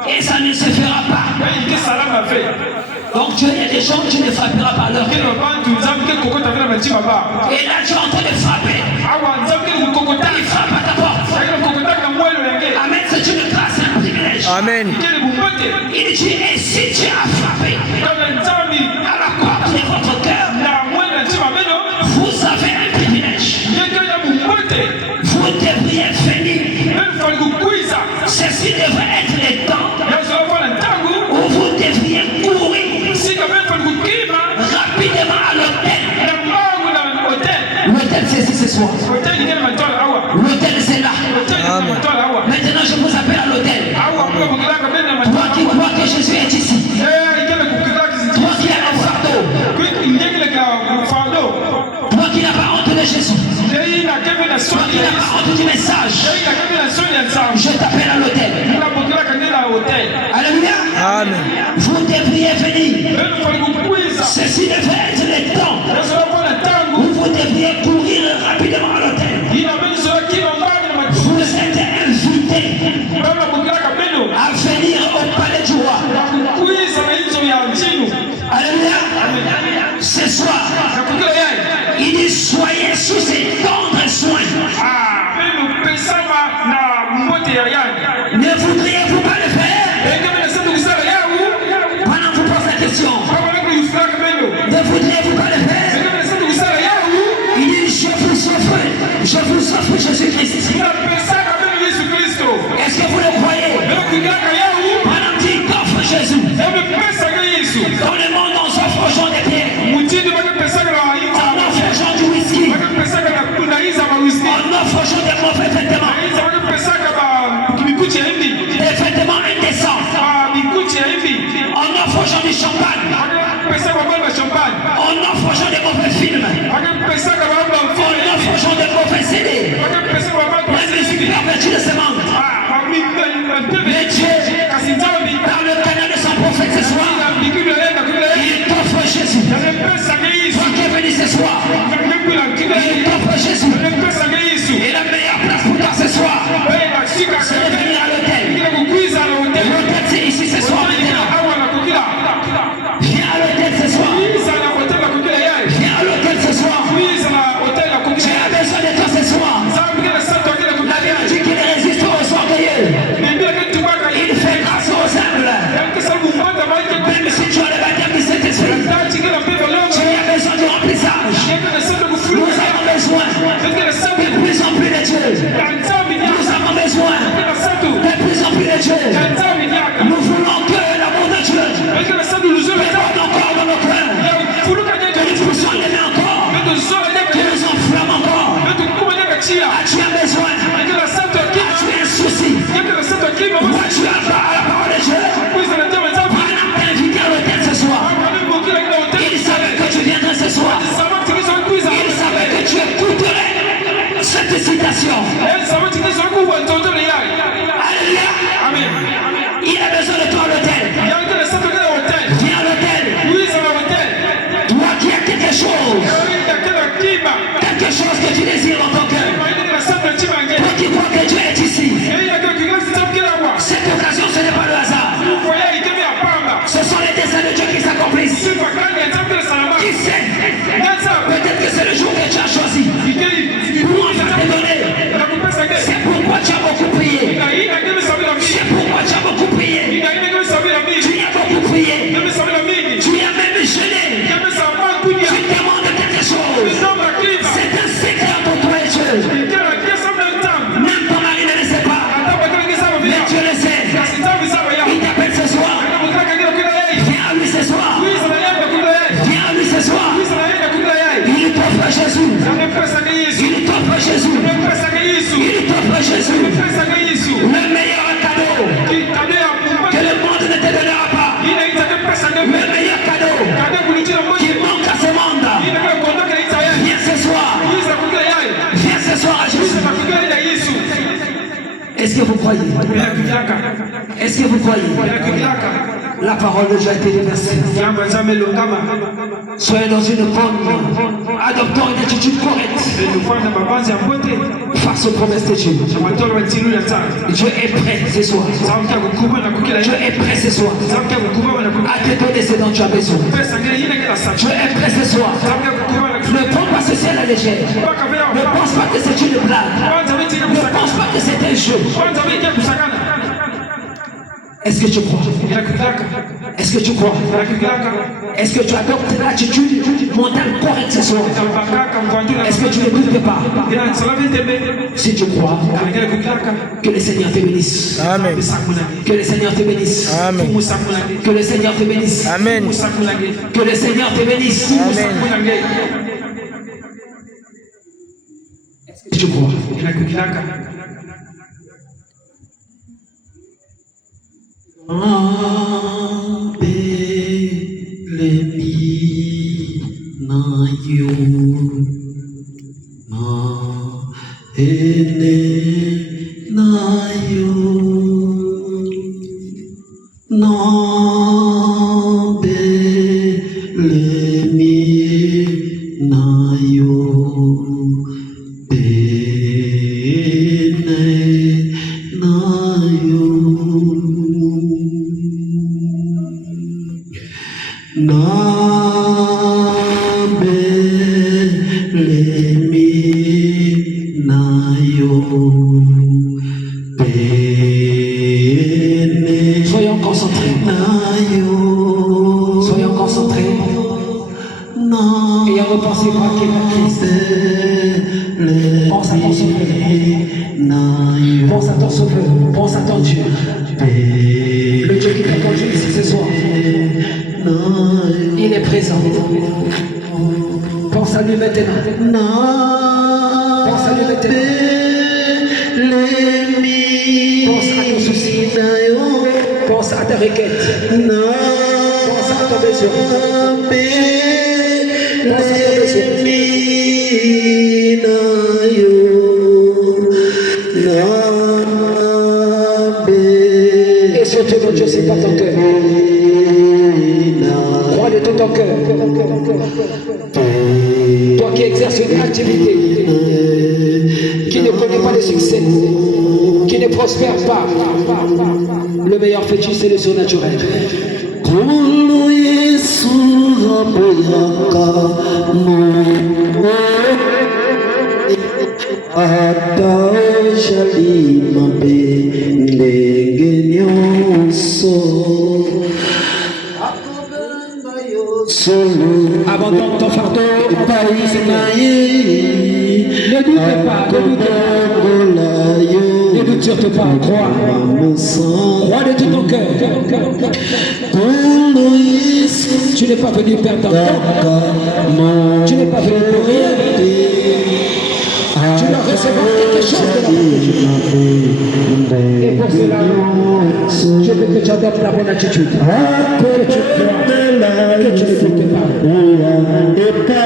Et ça ne se fera pas. Donc Dieu, il y a des gens qui ne frappera pas à leur cœur. Et là tu es en train de frapper. Il frappe à ta porte. Amen, c'est une grâce et un privilège. Amen. Il dit, et si tu as frappé à la porte de votre cœur, vous avez un privilège. Vous devriez venir. Ceci devrait être le temps où vous devriez courir rapidement à leur soir. L'autel c'est là. Maintenant je vous appelle à l'autel. Toi qui crois que Jésus est ici. Toi qui as un fardeau. Toi qui n'as pas honte de Jésus. Toi qui n'as pas honte du message. Je t'appelle à l'autel. Alléluia. Amen. Vous devriez venir. Ceci devrait être le temps où vous devriez courir rapidement à l'autel. Vous êtes invités à venir au palais du roi. Alléluia. Ce soir, il dit soyez sous ses tendres soins. Ne voudriez-vous pas le faire? Pendant que vous posez la question, ne voudriez-vous pas le faire? Il dit je vous offre Jésus-Christ. Est-ce que vous le croyez? Pendant qu'il t'offre Jésus, dans le monde on s'offre aux gens des pierres, on offre aux gens du whisky, on offre aux gens des mauvais vêtements, des vêtements indécents, on offre aux gens du champagne, on offre aux gens des mauvais films, on offre aux gens des mauvais CD, la musique pervertie de ce monde. Mais Dieu, par le canal de son prophète ce soir, il t'offre Jésus. Toi qui es venu ce soir, il t'offre Jésus. Et la meilleure place pour toi ce soir, c'est de venir à l'hôtel. L'hôtel c'est ici ce soir maintenant. Viens à l'hôtel ce soir. Viens à l'hôtel ce soir. J'ai besoin de toi ce soir. La Bible dit qu'il résiste aux orgueilleux. Il fait grâce aux humbles. Même si tu as le baptême du Saint-Esprit, tu as besoin du remplissage. Nous avons besoin de plus en plus de Dieu. Nous avons besoin de plus en plus de Dieu. Nous voulons que l'amour de Dieu déborde encore dans nos cœurs. Que nous puissions l'aimer encore. Que nous enflamme encore. As-tu un besoin? As-tu un souci? Vois-tu à la parole de Dieu? Pendant t'es invité à l'hôtel ce soir. Il savait que tu viendrais ce soir. Il savait que tu écouterais cette citation. Alléluia. Il a besoin de toi à l'hôtel. Viens à l'hôtel. Toi qui as quelque chose que tu désires dans ton cœur. Toi qui crois que Dieu est ici. Cette occasion, ce n'est pas le hasard. Ce sont les desseins de Dieu qui s'accomplissent. Qui sait? Peut-être que c'est le jour que tu as choisi pour enfin te donner. C'est pourquoi tu as beaucoup prié. C'est pourquoi tu as beaucoup prié. Tu as beaucoup prié. Tu as même jeûné. Tu demandes quelque chose. C'est un secret entre toi et Dieu. Même ton mari ne le sait pas. Mais Dieu le sait. Il t'appelle ce soir. Viens à lui ce soir. Viens à lui ce soir. Il t'offre Jésus. Il t'offre Jésus. Il t'offre Jésus. Le meilleur cadeau que le monde ne te donnera pas. Le meilleur cadeau qui manque à ce monde. Viens ce soir. Viens ce soir à Jésus. Est-ce que vous croyez? Est-ce que vous croyez? La parole de Dieu a été déversée. Soyez dans une bonne, adoptant une attitude correcte face aux promesses de Dieu. Dieu est prêt ce soir. Dieu est prêt ce soir à te donner ce dont tu as besoin. Dieu est prêt ce soir. Ne prends pas ceci à la légère. Ne pense pas que c'est une blague. Ne pense pas que c'est un jeu. Est-ce que tu crois? Est-ce que tu crois? Est-ce que tu adoptes l'attitude mentale correcte ce soir? Est-ce que tu ne doutes pas? Si tu crois, que le Seigneur te bénisse. Amen. Que le Seigneur te bénisse. Amen. Que le Seigneur te bénisse. Amen. Que le Seigneur te bénisse. Amen. Tu crois? Soyons concentrés. Soyons concentrés. Ayant repensé par Christ. Pense à ton sauveur. Pense à ton sauveur. Pense à ton Dieu. Le Dieu qui t'a conduit ici ce soir. Il est présent. Pense à lui maintenant. Pense à lui maintenant. Pense à ton souci. Pense à ta requête. Pense à ton besoin. Pense à ton besoin. Et surtout, mon Dieu, c'est pas ton cœur. Crois de tout ton cœur. Toi qui exerces une activité, qui ne connaît pas de succès, qui ne prospère pas, le meilleur fétiche, c'est le surnaturel. Abandonne ton fardeau. Ne doute pas, ne doute surtout pas, crois. Crois de tout ton cœur. Tu n'es pas venu perdre ton temps. Tu n'es pas venu pour rien. Tu dois recevoir quelque chose de la part de Dieu. Et pour cela, je veux que tu adoptes la bonne attitude. Que tu crois, que tu ne doutes pas.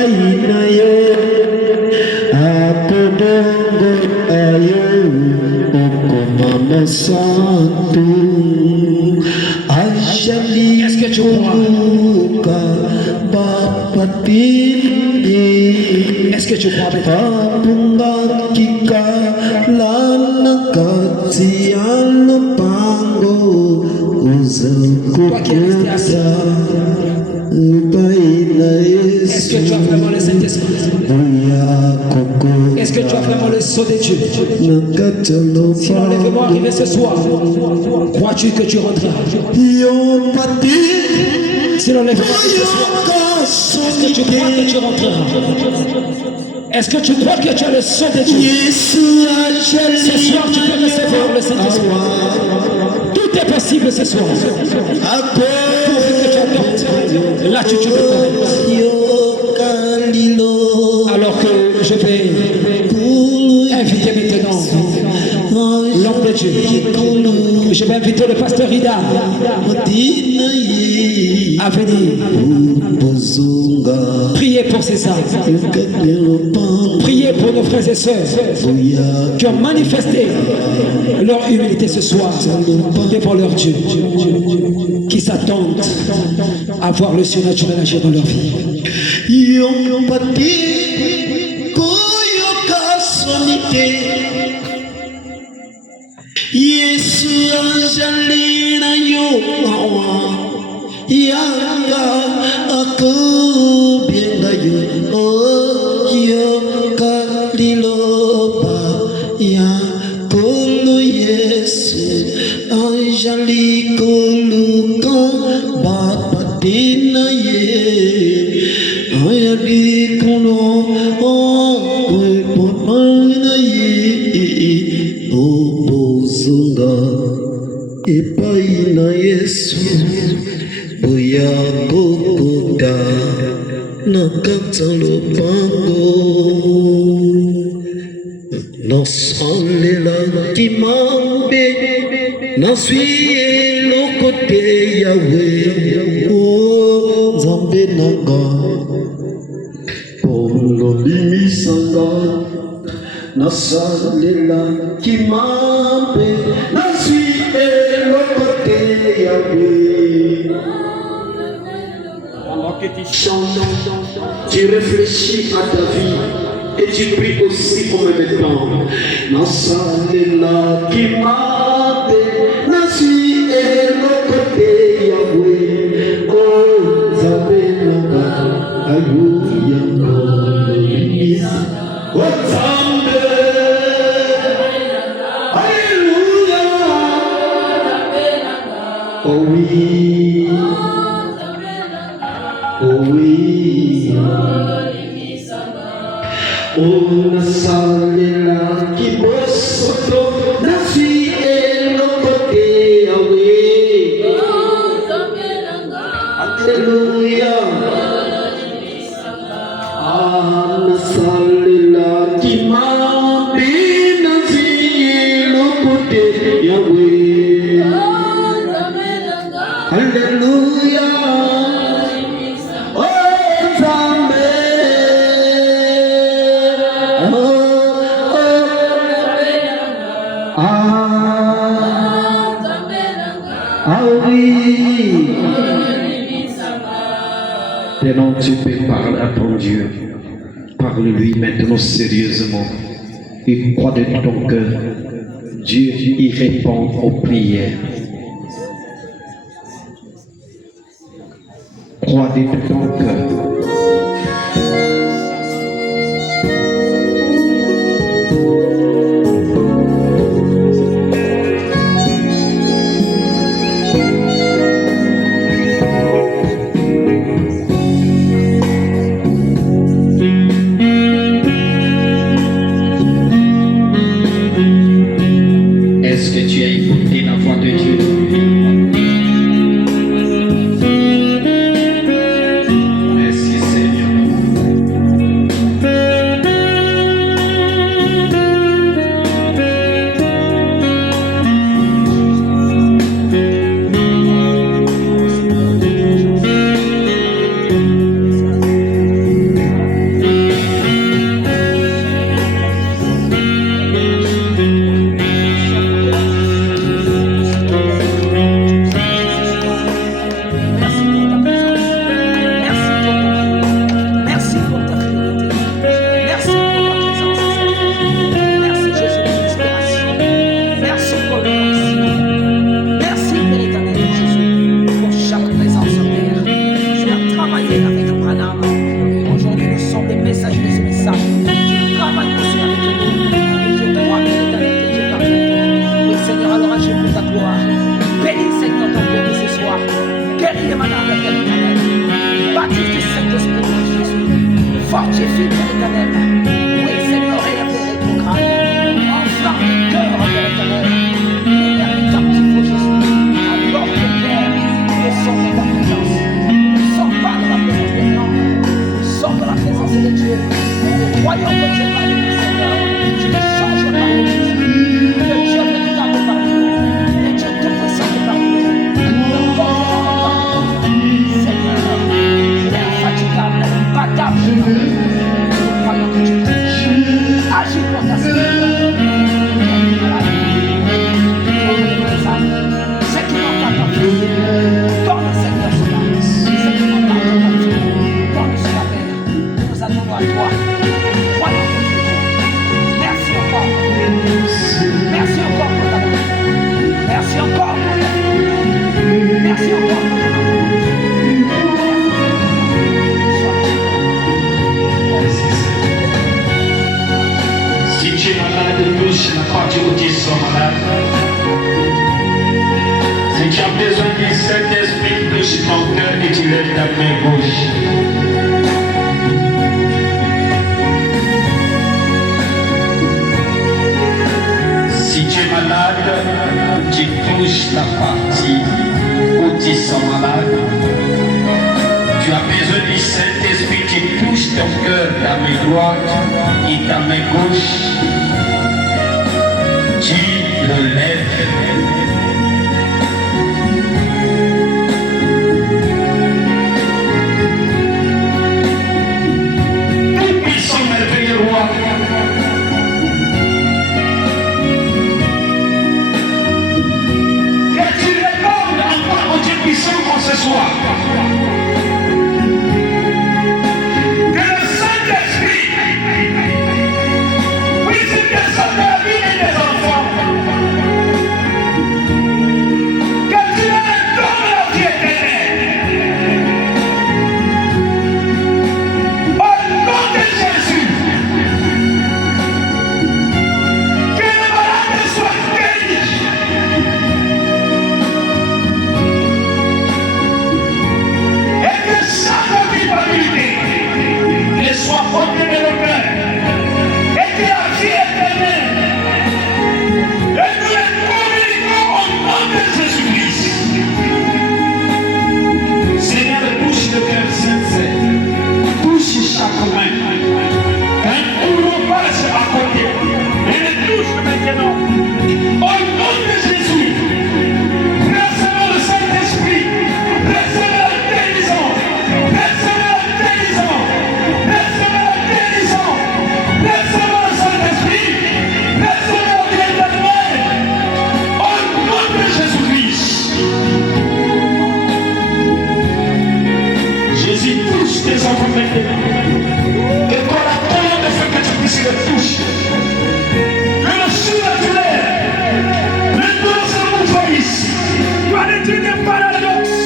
Est-ce que tu crois? Est-ce que tu crois toi qui es resté assis, est-ce que tu as vraiment le Saint-Esprit? Est-ce que tu as vraiment le sceau de Dieu? Si l'enlèvement arrivait ce soir, crois-tu que tu rentreras? Si l'enlèvement arrive ce soir, est-ce que tu crois que tu rentreras? Est-ce que tu crois que tu as le sceau de Dieu? Ce soir, tu peux recevoir le Saint-Esprit. Tout est possible ce soir. Pourvu que tu adoptes l'attitude de ton. Alors que je vais inviter maintenant l'homme de Dieu. Je vais inviter le pasteur Ida à venir prier pour ces âmes. Prier pour nos frères et sœurs qui ont manifesté leur humilité ce soir devant leur Dieu, qui s'attendent à voir le surnaturel agir dans leur vie. Yesu anjalina yo yanga aku bienga yo yo kaliloba ya kulu Yesu anjaliko luka bapatina ye ayadikuno kuipona ye Epai na Yesu Boya kokoda Nakata lopango nasalela kimambe naswie lokote yawe o nzambe nanga ololimisanga nasalela kimambe naswie lokote yawe. Pendant que tu chantes, Tu réfléchis à ta vie et tu pries aussi en même temps. Nasalela kimate nasi elokote yawe o zabelanga ayuya kolis o zambe Alléluia. Oh oui. Oh oui. Ona salela kibosoto nasi elokote yawe. Alléluia. Ana salela kimambe nasi elokote yawe. Alléluia. Maintenant, tu peux parler à ton Dieu. Parle-lui maintenant sérieusement. Et crois de ton cœur. Dieu y répond aux prières. Crois de ton cœur. Est-ce que tu as écouté la voix de Dieu? Merci Seigneur. Merci pour ta fidélité. Merci pour ta présence, Seigneur. Merci Jésus de l'inspiration. Merci pour le merci. Merci Père éternel Jésus pour chaque présence, Père. Tu as travaillé avec Branham. Aujourd'hui, nous sommes des messagers de ce message. Tu travailles aussi avec nous. Et je crois, Père éternel, que Dieu parfait. Oui, Seigneur, adorage pour ta gloire. Bénis, Seigneur, ton peuple ce soir. Guéris les malades, Père éternel. Baptise du Saint-Esprit de Jésus. Fortifie, Père éternel. Oui, Seigneur, élève les rétrogrades. Enflamme les cœurs, Père éternel. Libère les captifs, oh Jésus. Alors que Père, nous sommes dans ta présence. Nous ne sommes pas dans la présence des hommes. Nous sommes dans la présence de Dieu. Nous croyons que Dieu parle de nous, Seigneur. Tu ne changes pas, oh Jésus. Le Dieu véritable parle de nous. Le Dieu tout-puissant parle de nous. Le corps parle de nous. Seigneur, l'infatigable, l'imbattable, nous croyons que tu es présent. Agis pour ta Seigneur. Ce qui manque à ta fille, donne Seigneur cela. Ce qui manque à ta fille, donne cela, Père. Nous attendons à toi. Croyons que tu es Dieu. Merci encore. Merci encore pour ta bonté. Merci encore pour ta fidélité. Merci encore pour ton amour. si tu es malade, touche la partie où tu sois malade. Si tu as besoin du Saint-Esprit, touche ton cœur et tu lèves ta main gauche. Si tu es malade, tu touches la partie où tu sens malade. Tu as besoin du Saint-Esprit, tu touches ton cœur, ta main droite et ta main gauche. tu le lèves. Tout-puissant, merveilleux roi. Que tu répondes encore au Dieu puissant en ce soir. Que le Saint-Esprit puisse descendre la vie des enfants. Que tu leur donnes la vie éternelle. Au nom de Jésus. Que les malades soient guéris. Et que chaque culpabilité ne soit ôtée de nos cœurs. Et que la vie éternelle, et nous les communiquons au nom de Jésus-Christ. Seigneur, touche le cœur sincère, touche chaque main. Un boulot passe à côté, et le touche maintenant. Au nom de Jésus, recevez le Saint-Esprit, recevez la guérison, recevez la guérison, recevez la guérison, recevez le Saint-Esprit, recevez la vie éternelle. Au nom de Jésus-Christ. Jésus touche tes enfants maintenant. Et par la parole de feu que tu puisses les toucher. Que le surnaturel, le nous envahisse. Toi détruire des paradoxes.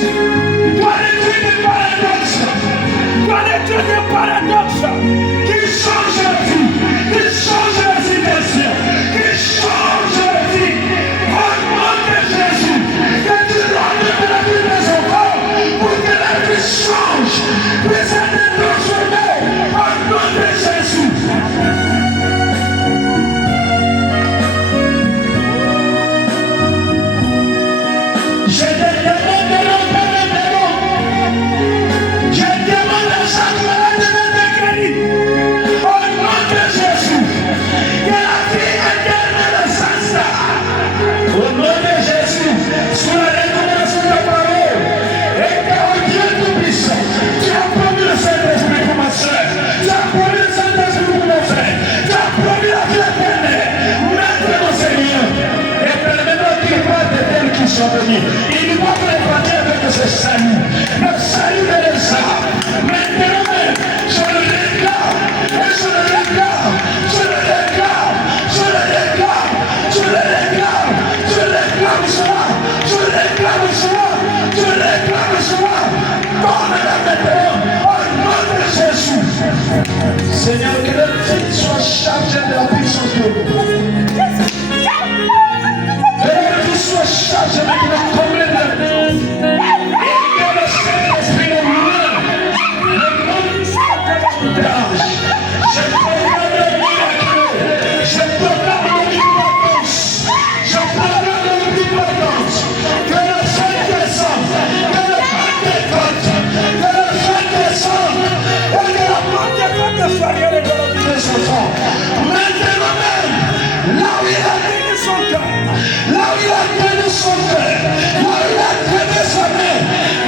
Toi détruire des paradoxes. Toi détruire des paradoxes. Qui changent la vie. Qui changent la situation. Qui changent la vie. Au nom de Jésus. Que tu donnes de la vie des enfants. Pour que la vie change. Puisse être transformée. Au nom de Jésus. Je te demande de l'enfermer de l'eau. Je demande à chaque malade d'être guéri. Au nom de Jésus. Que la vie éternelle s'installe. Au nom de Jésus. Sous la recommandation de ta parole. Et car Dieu tout-puissant. Tu as promis le Saint-Esprit pour ma soeur. Tu as promis le Saint-Esprit pour mon frère. Tu as promis la vie éternelle. Maintenant, Seigneur. Et permets-moi qu'il parle de tels qui sont venus. Il doit préparer avec ce salut. Le salut de les âmes. Maintenant même, je le réclame. Et je le réclame. Je le réclame. Je le réclame. Je le réclame. Je réclame cela. Je réclame cela. Je réclame cela. Donne-la maintenant. Au nom de Jésus. Seigneur, que leur vie soit chargée de la puissance de Dieu. Que leur vie soit chargée maintenant comme les deux. Et que le Saint-Esprit le monte. Je proclame le miracle. Je proclame l'omnipotence. Je proclame l'omnipotence. Que le Saint descende. Que le Saint décote. Que le Saint descende. Et que la Pentecôte soit réelle dans la vie des enfants. Maintenant même, là où il a tenu son cœur, là où il a tenu son cœur, là où il a tenu sa main,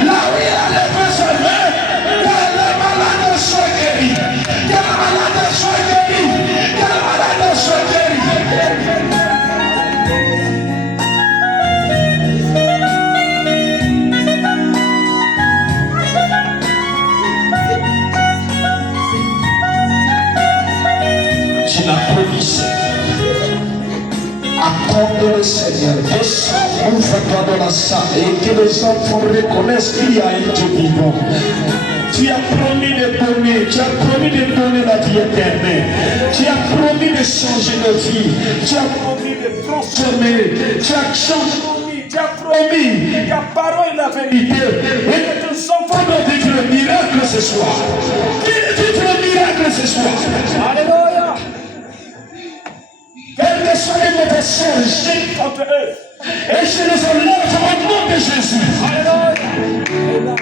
là où il a levé sa main, que le malade soit guéri, que le malade soit guéri, que le malade soit guéri. Tu l'as promis, Seigneur. Accorde le Seigneur, descends, ouvre-toi dans la salle et que les enfants reconnaissent qu'il y a un Dieu vivant. Tu as promis de donner, tu as promis de donner la vie éternelle. Tu as promis de changer nos vies. Tu as promis de transformer. Tu as promis ta parole est la vérité. Et que tes enfants doivent vivre le miracle ce soir. Qu'ils vivent le miracle ce soir. Alléluia. Quelles que soient les mauvaises choses, j'ai contre eux. Et je les enlève au nom de Jésus. Alléluia.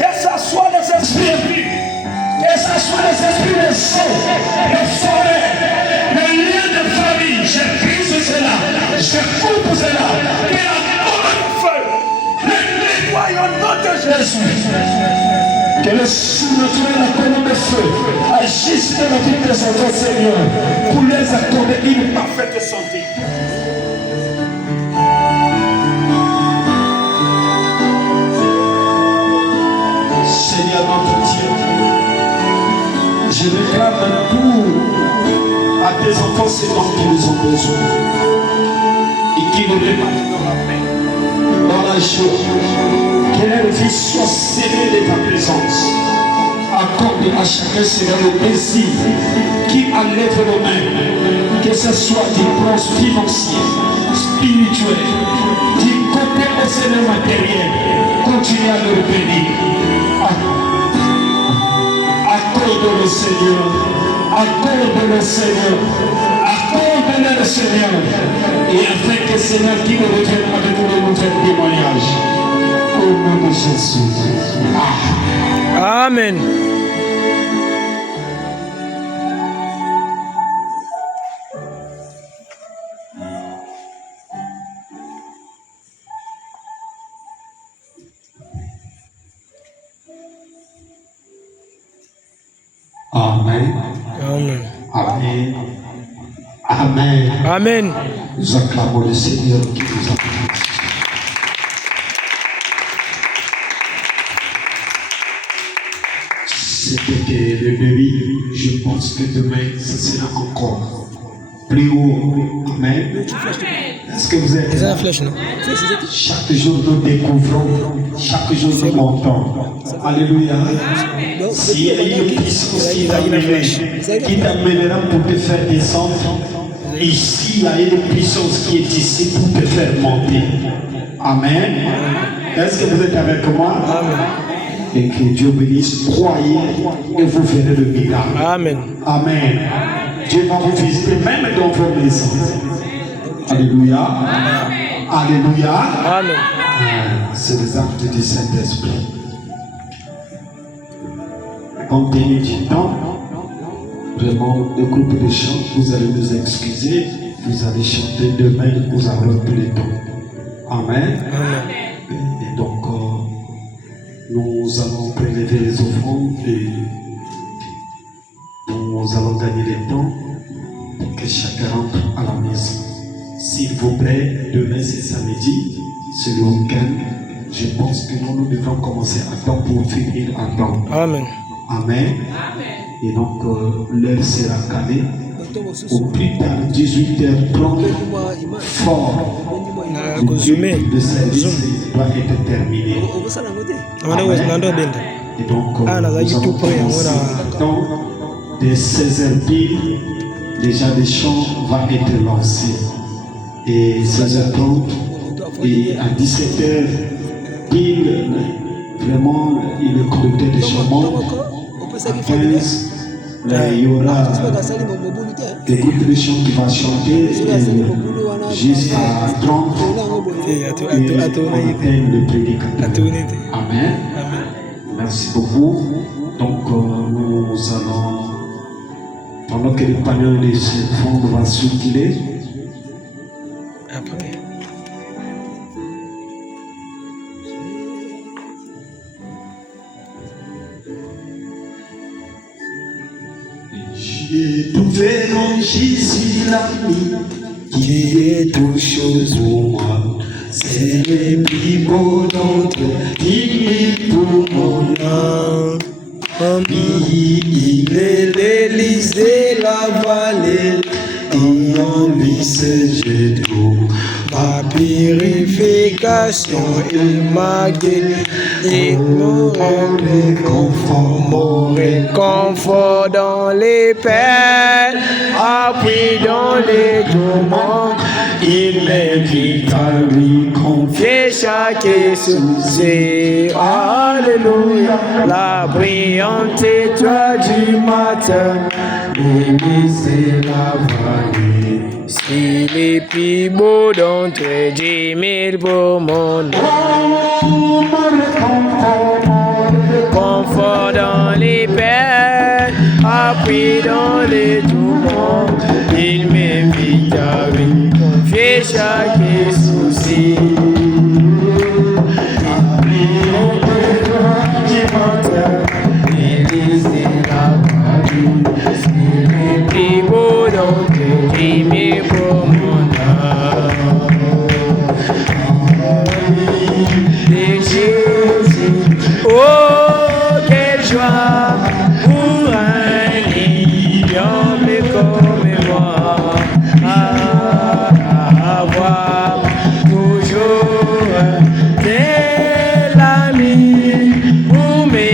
Que ce soit les esprits impurs, que ce soit les esprits des sauts, des forêts, nom de Jésus. Que le surnaturel, la colonne de feu, agisse dans la vie de son enfants, Seigneur, pour les accorder une parfaite santé. Seigneur notre Dieu, je réclame pour à tes enfants ces dons qu'ils ont besoin et qui nous remettent dans la paix, dans la joie, que leur vie soit scellée de ta présence. Accorde à chacun Seigneur le désir qui enlève nos mains, que ce soit du plan financier, spirituel, du côté au Seigneur matériel, continue à leur bénir. Accorde le Seigneur, accorde le Seigneur, accorde le Seigneur, et afin que Seigneur qui nous revienne avec nous nous fasse témoignage. Au nom de Jésus. Amen. Amen. Amen. Amen. Amen. Amen. Nous acclamons le Seigneur qui nous a bénis. C'était le début. Je pense que demain, ce sera encore plus haut. Amen. Est-ce que vous êtes C'est là? la flèche, non? Chaque jour nous découvrons, chaque jour nous montons. Alléluia. S'il y a une puissance qui t'amènera pour te faire descendre, ici il y a une puissance qui est ici pour te faire monter. Amen. Est-ce que vous êtes avec moi? Amen. Et que Dieu bénisse, croyez et vous verrez le miracle. Amen. Amen. Dieu va vous visiter même dans vos maisons. Alléluia. Alléluia. Amen. C'est les actes du Saint-Esprit. Compte tenu du temps, vraiment, le groupe de chant, vous allez nous excuser. Vous allez chanter demain, nous aurons tout le temps. Amen. Amen. Et donc, nous allons prélever les offrandes et nous allons gagner le temps pour que chacun rentre à la maison. S'il vous plaît, demain c'est samedi, c'est le week-end. Je pense que nous devons commencer à temps pour finir à temps. Amen. Amen. Et donc, l'heure sera calée. Au plus tard, 18h30, fort. Le culte de service doit être terminé. Amen. Et donc, nous allons commencer dans de 16h pile. Déjà, le chant va être lancé. Et 16h30 et à 17h pile, vraiment, il est connecté de chambon. À 15, il y aura des groupes de chants qui vont chanter jusqu'à 30 et on appelle le prédicateur. Amen. Merci beaucoup. Donc nous allons, pendant que le panier de fonds va circuler, Après. j'ai trouvé en Jésus l'ami qui est toute chose pour moi. C'est le plus beau d'entre eux pour mon âme. Il est l'Élysée, la vallée, et en lui c'est je trouve ma purification et ma guérison. Et mon Réconfort dans les peines, appui dans les tourments, il m'invite à lui confier et chaque souci. Alléluia, la brillante étoile du matin, l'église et la vallée. s'il est plus beau d'entre 10 000 pour mon âme. Confort dans les peines, appui dans les tourments, il m'invite à lui confier chaque souci. Oh, quelle joie pour un lion plus comme moi. Avoir toujours des amis pour me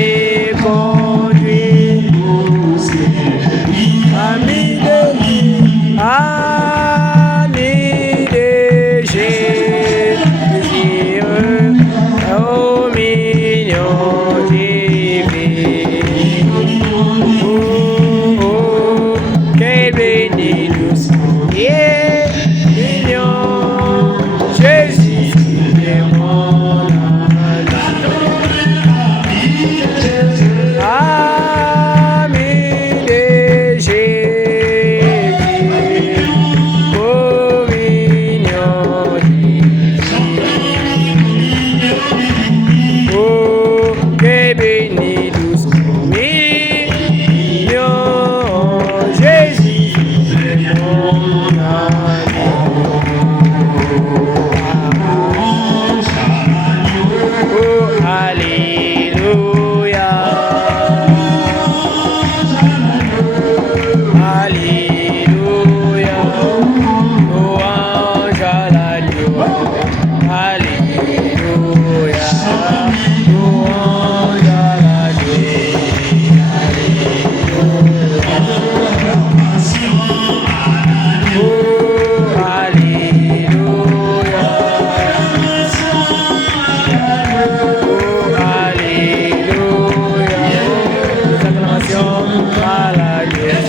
conduire. Amis de Jésus, oh mignon divin. Oh, quel béni douce et mignon, Jésus est mon ami de Jésus, oh mignon divin. Oh, quel béni douce mignon, Jésus est mon ami. Oh, alléluia. Alléluia. Louange à l'agneau. Alléluia. Louange à l'agneau. Oh, alléluia. Oh, alléluia. Les acclamations à l'agneau.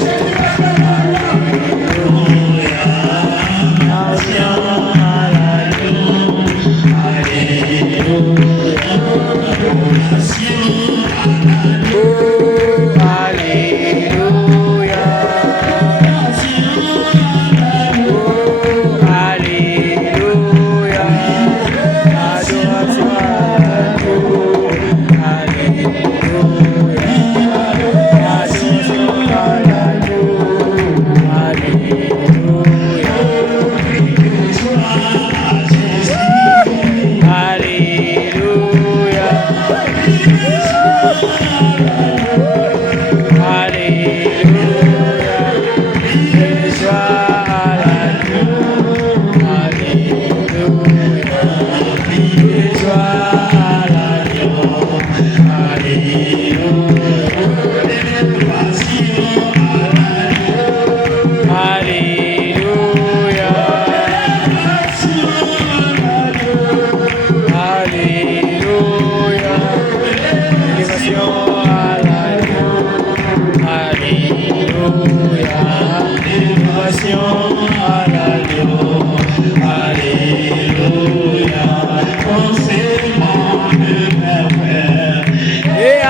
Et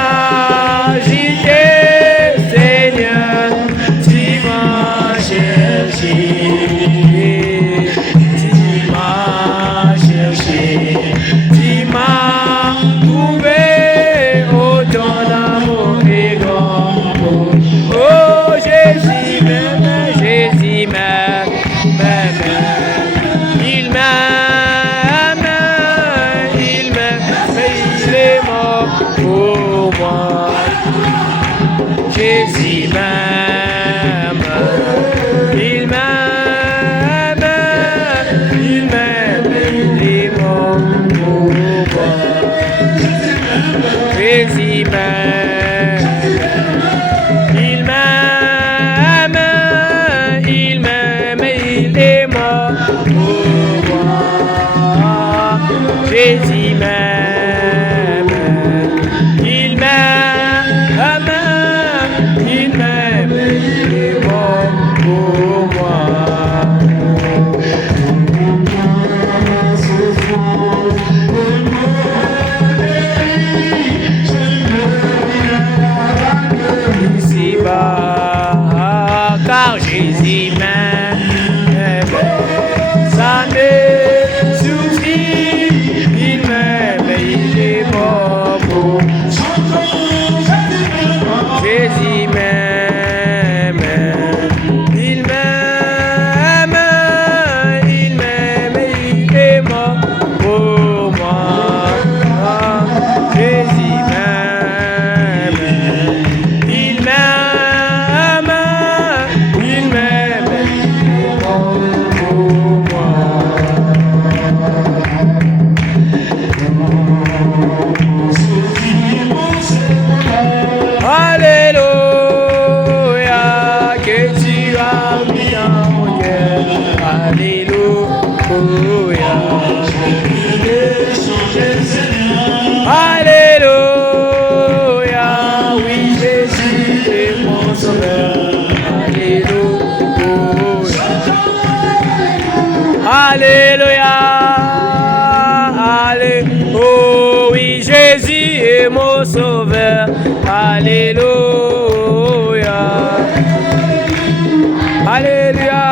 agité, Seigneur, tu m'as cherché, tu m'as trouvé, oh ton amour est grand. Oh Jésus m'aime, il m'aime, il est mort pour moi. Jésus m'aime, il m'aime, il est mort pour moi. Jésus m'aime, il m'aime, il est mort pour moi. Jésus m'aime, il m'aime, il est mort pour moi. Alléluia. Alléluia. Oh oui, Jésus est mon sauveur. Alléluia. Alléluia.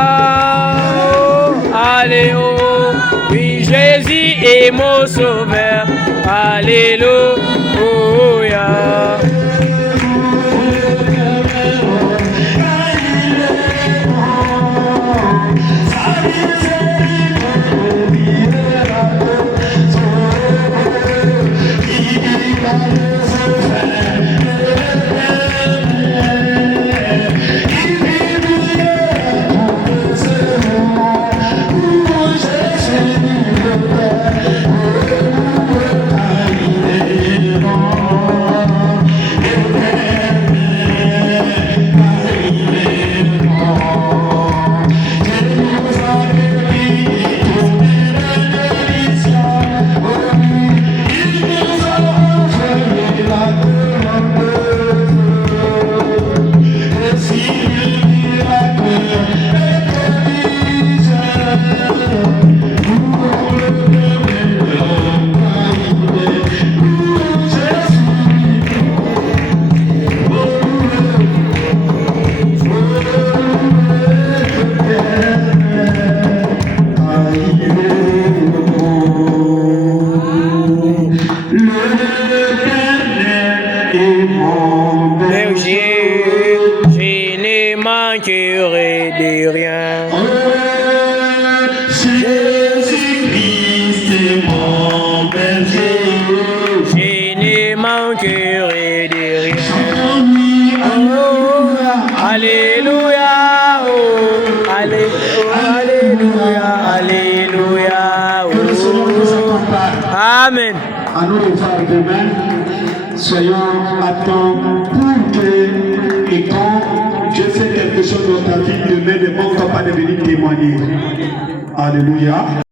Alléluia. Oui, Jésus est mon sauveur. Alléluia. Je ne manquerai de rien. Jésus-Christ est mon berger. Je ne manquerai de rien. Alléluia. Oh, alléluia. Alléluia. Que le Seigneur nous accompagne. Amen. À nous de faire demain, soyons à temps pour que, et quand Dieu fait quelque chose dans ta vie, demain ne manque pas de venir témoigner. Alléluia.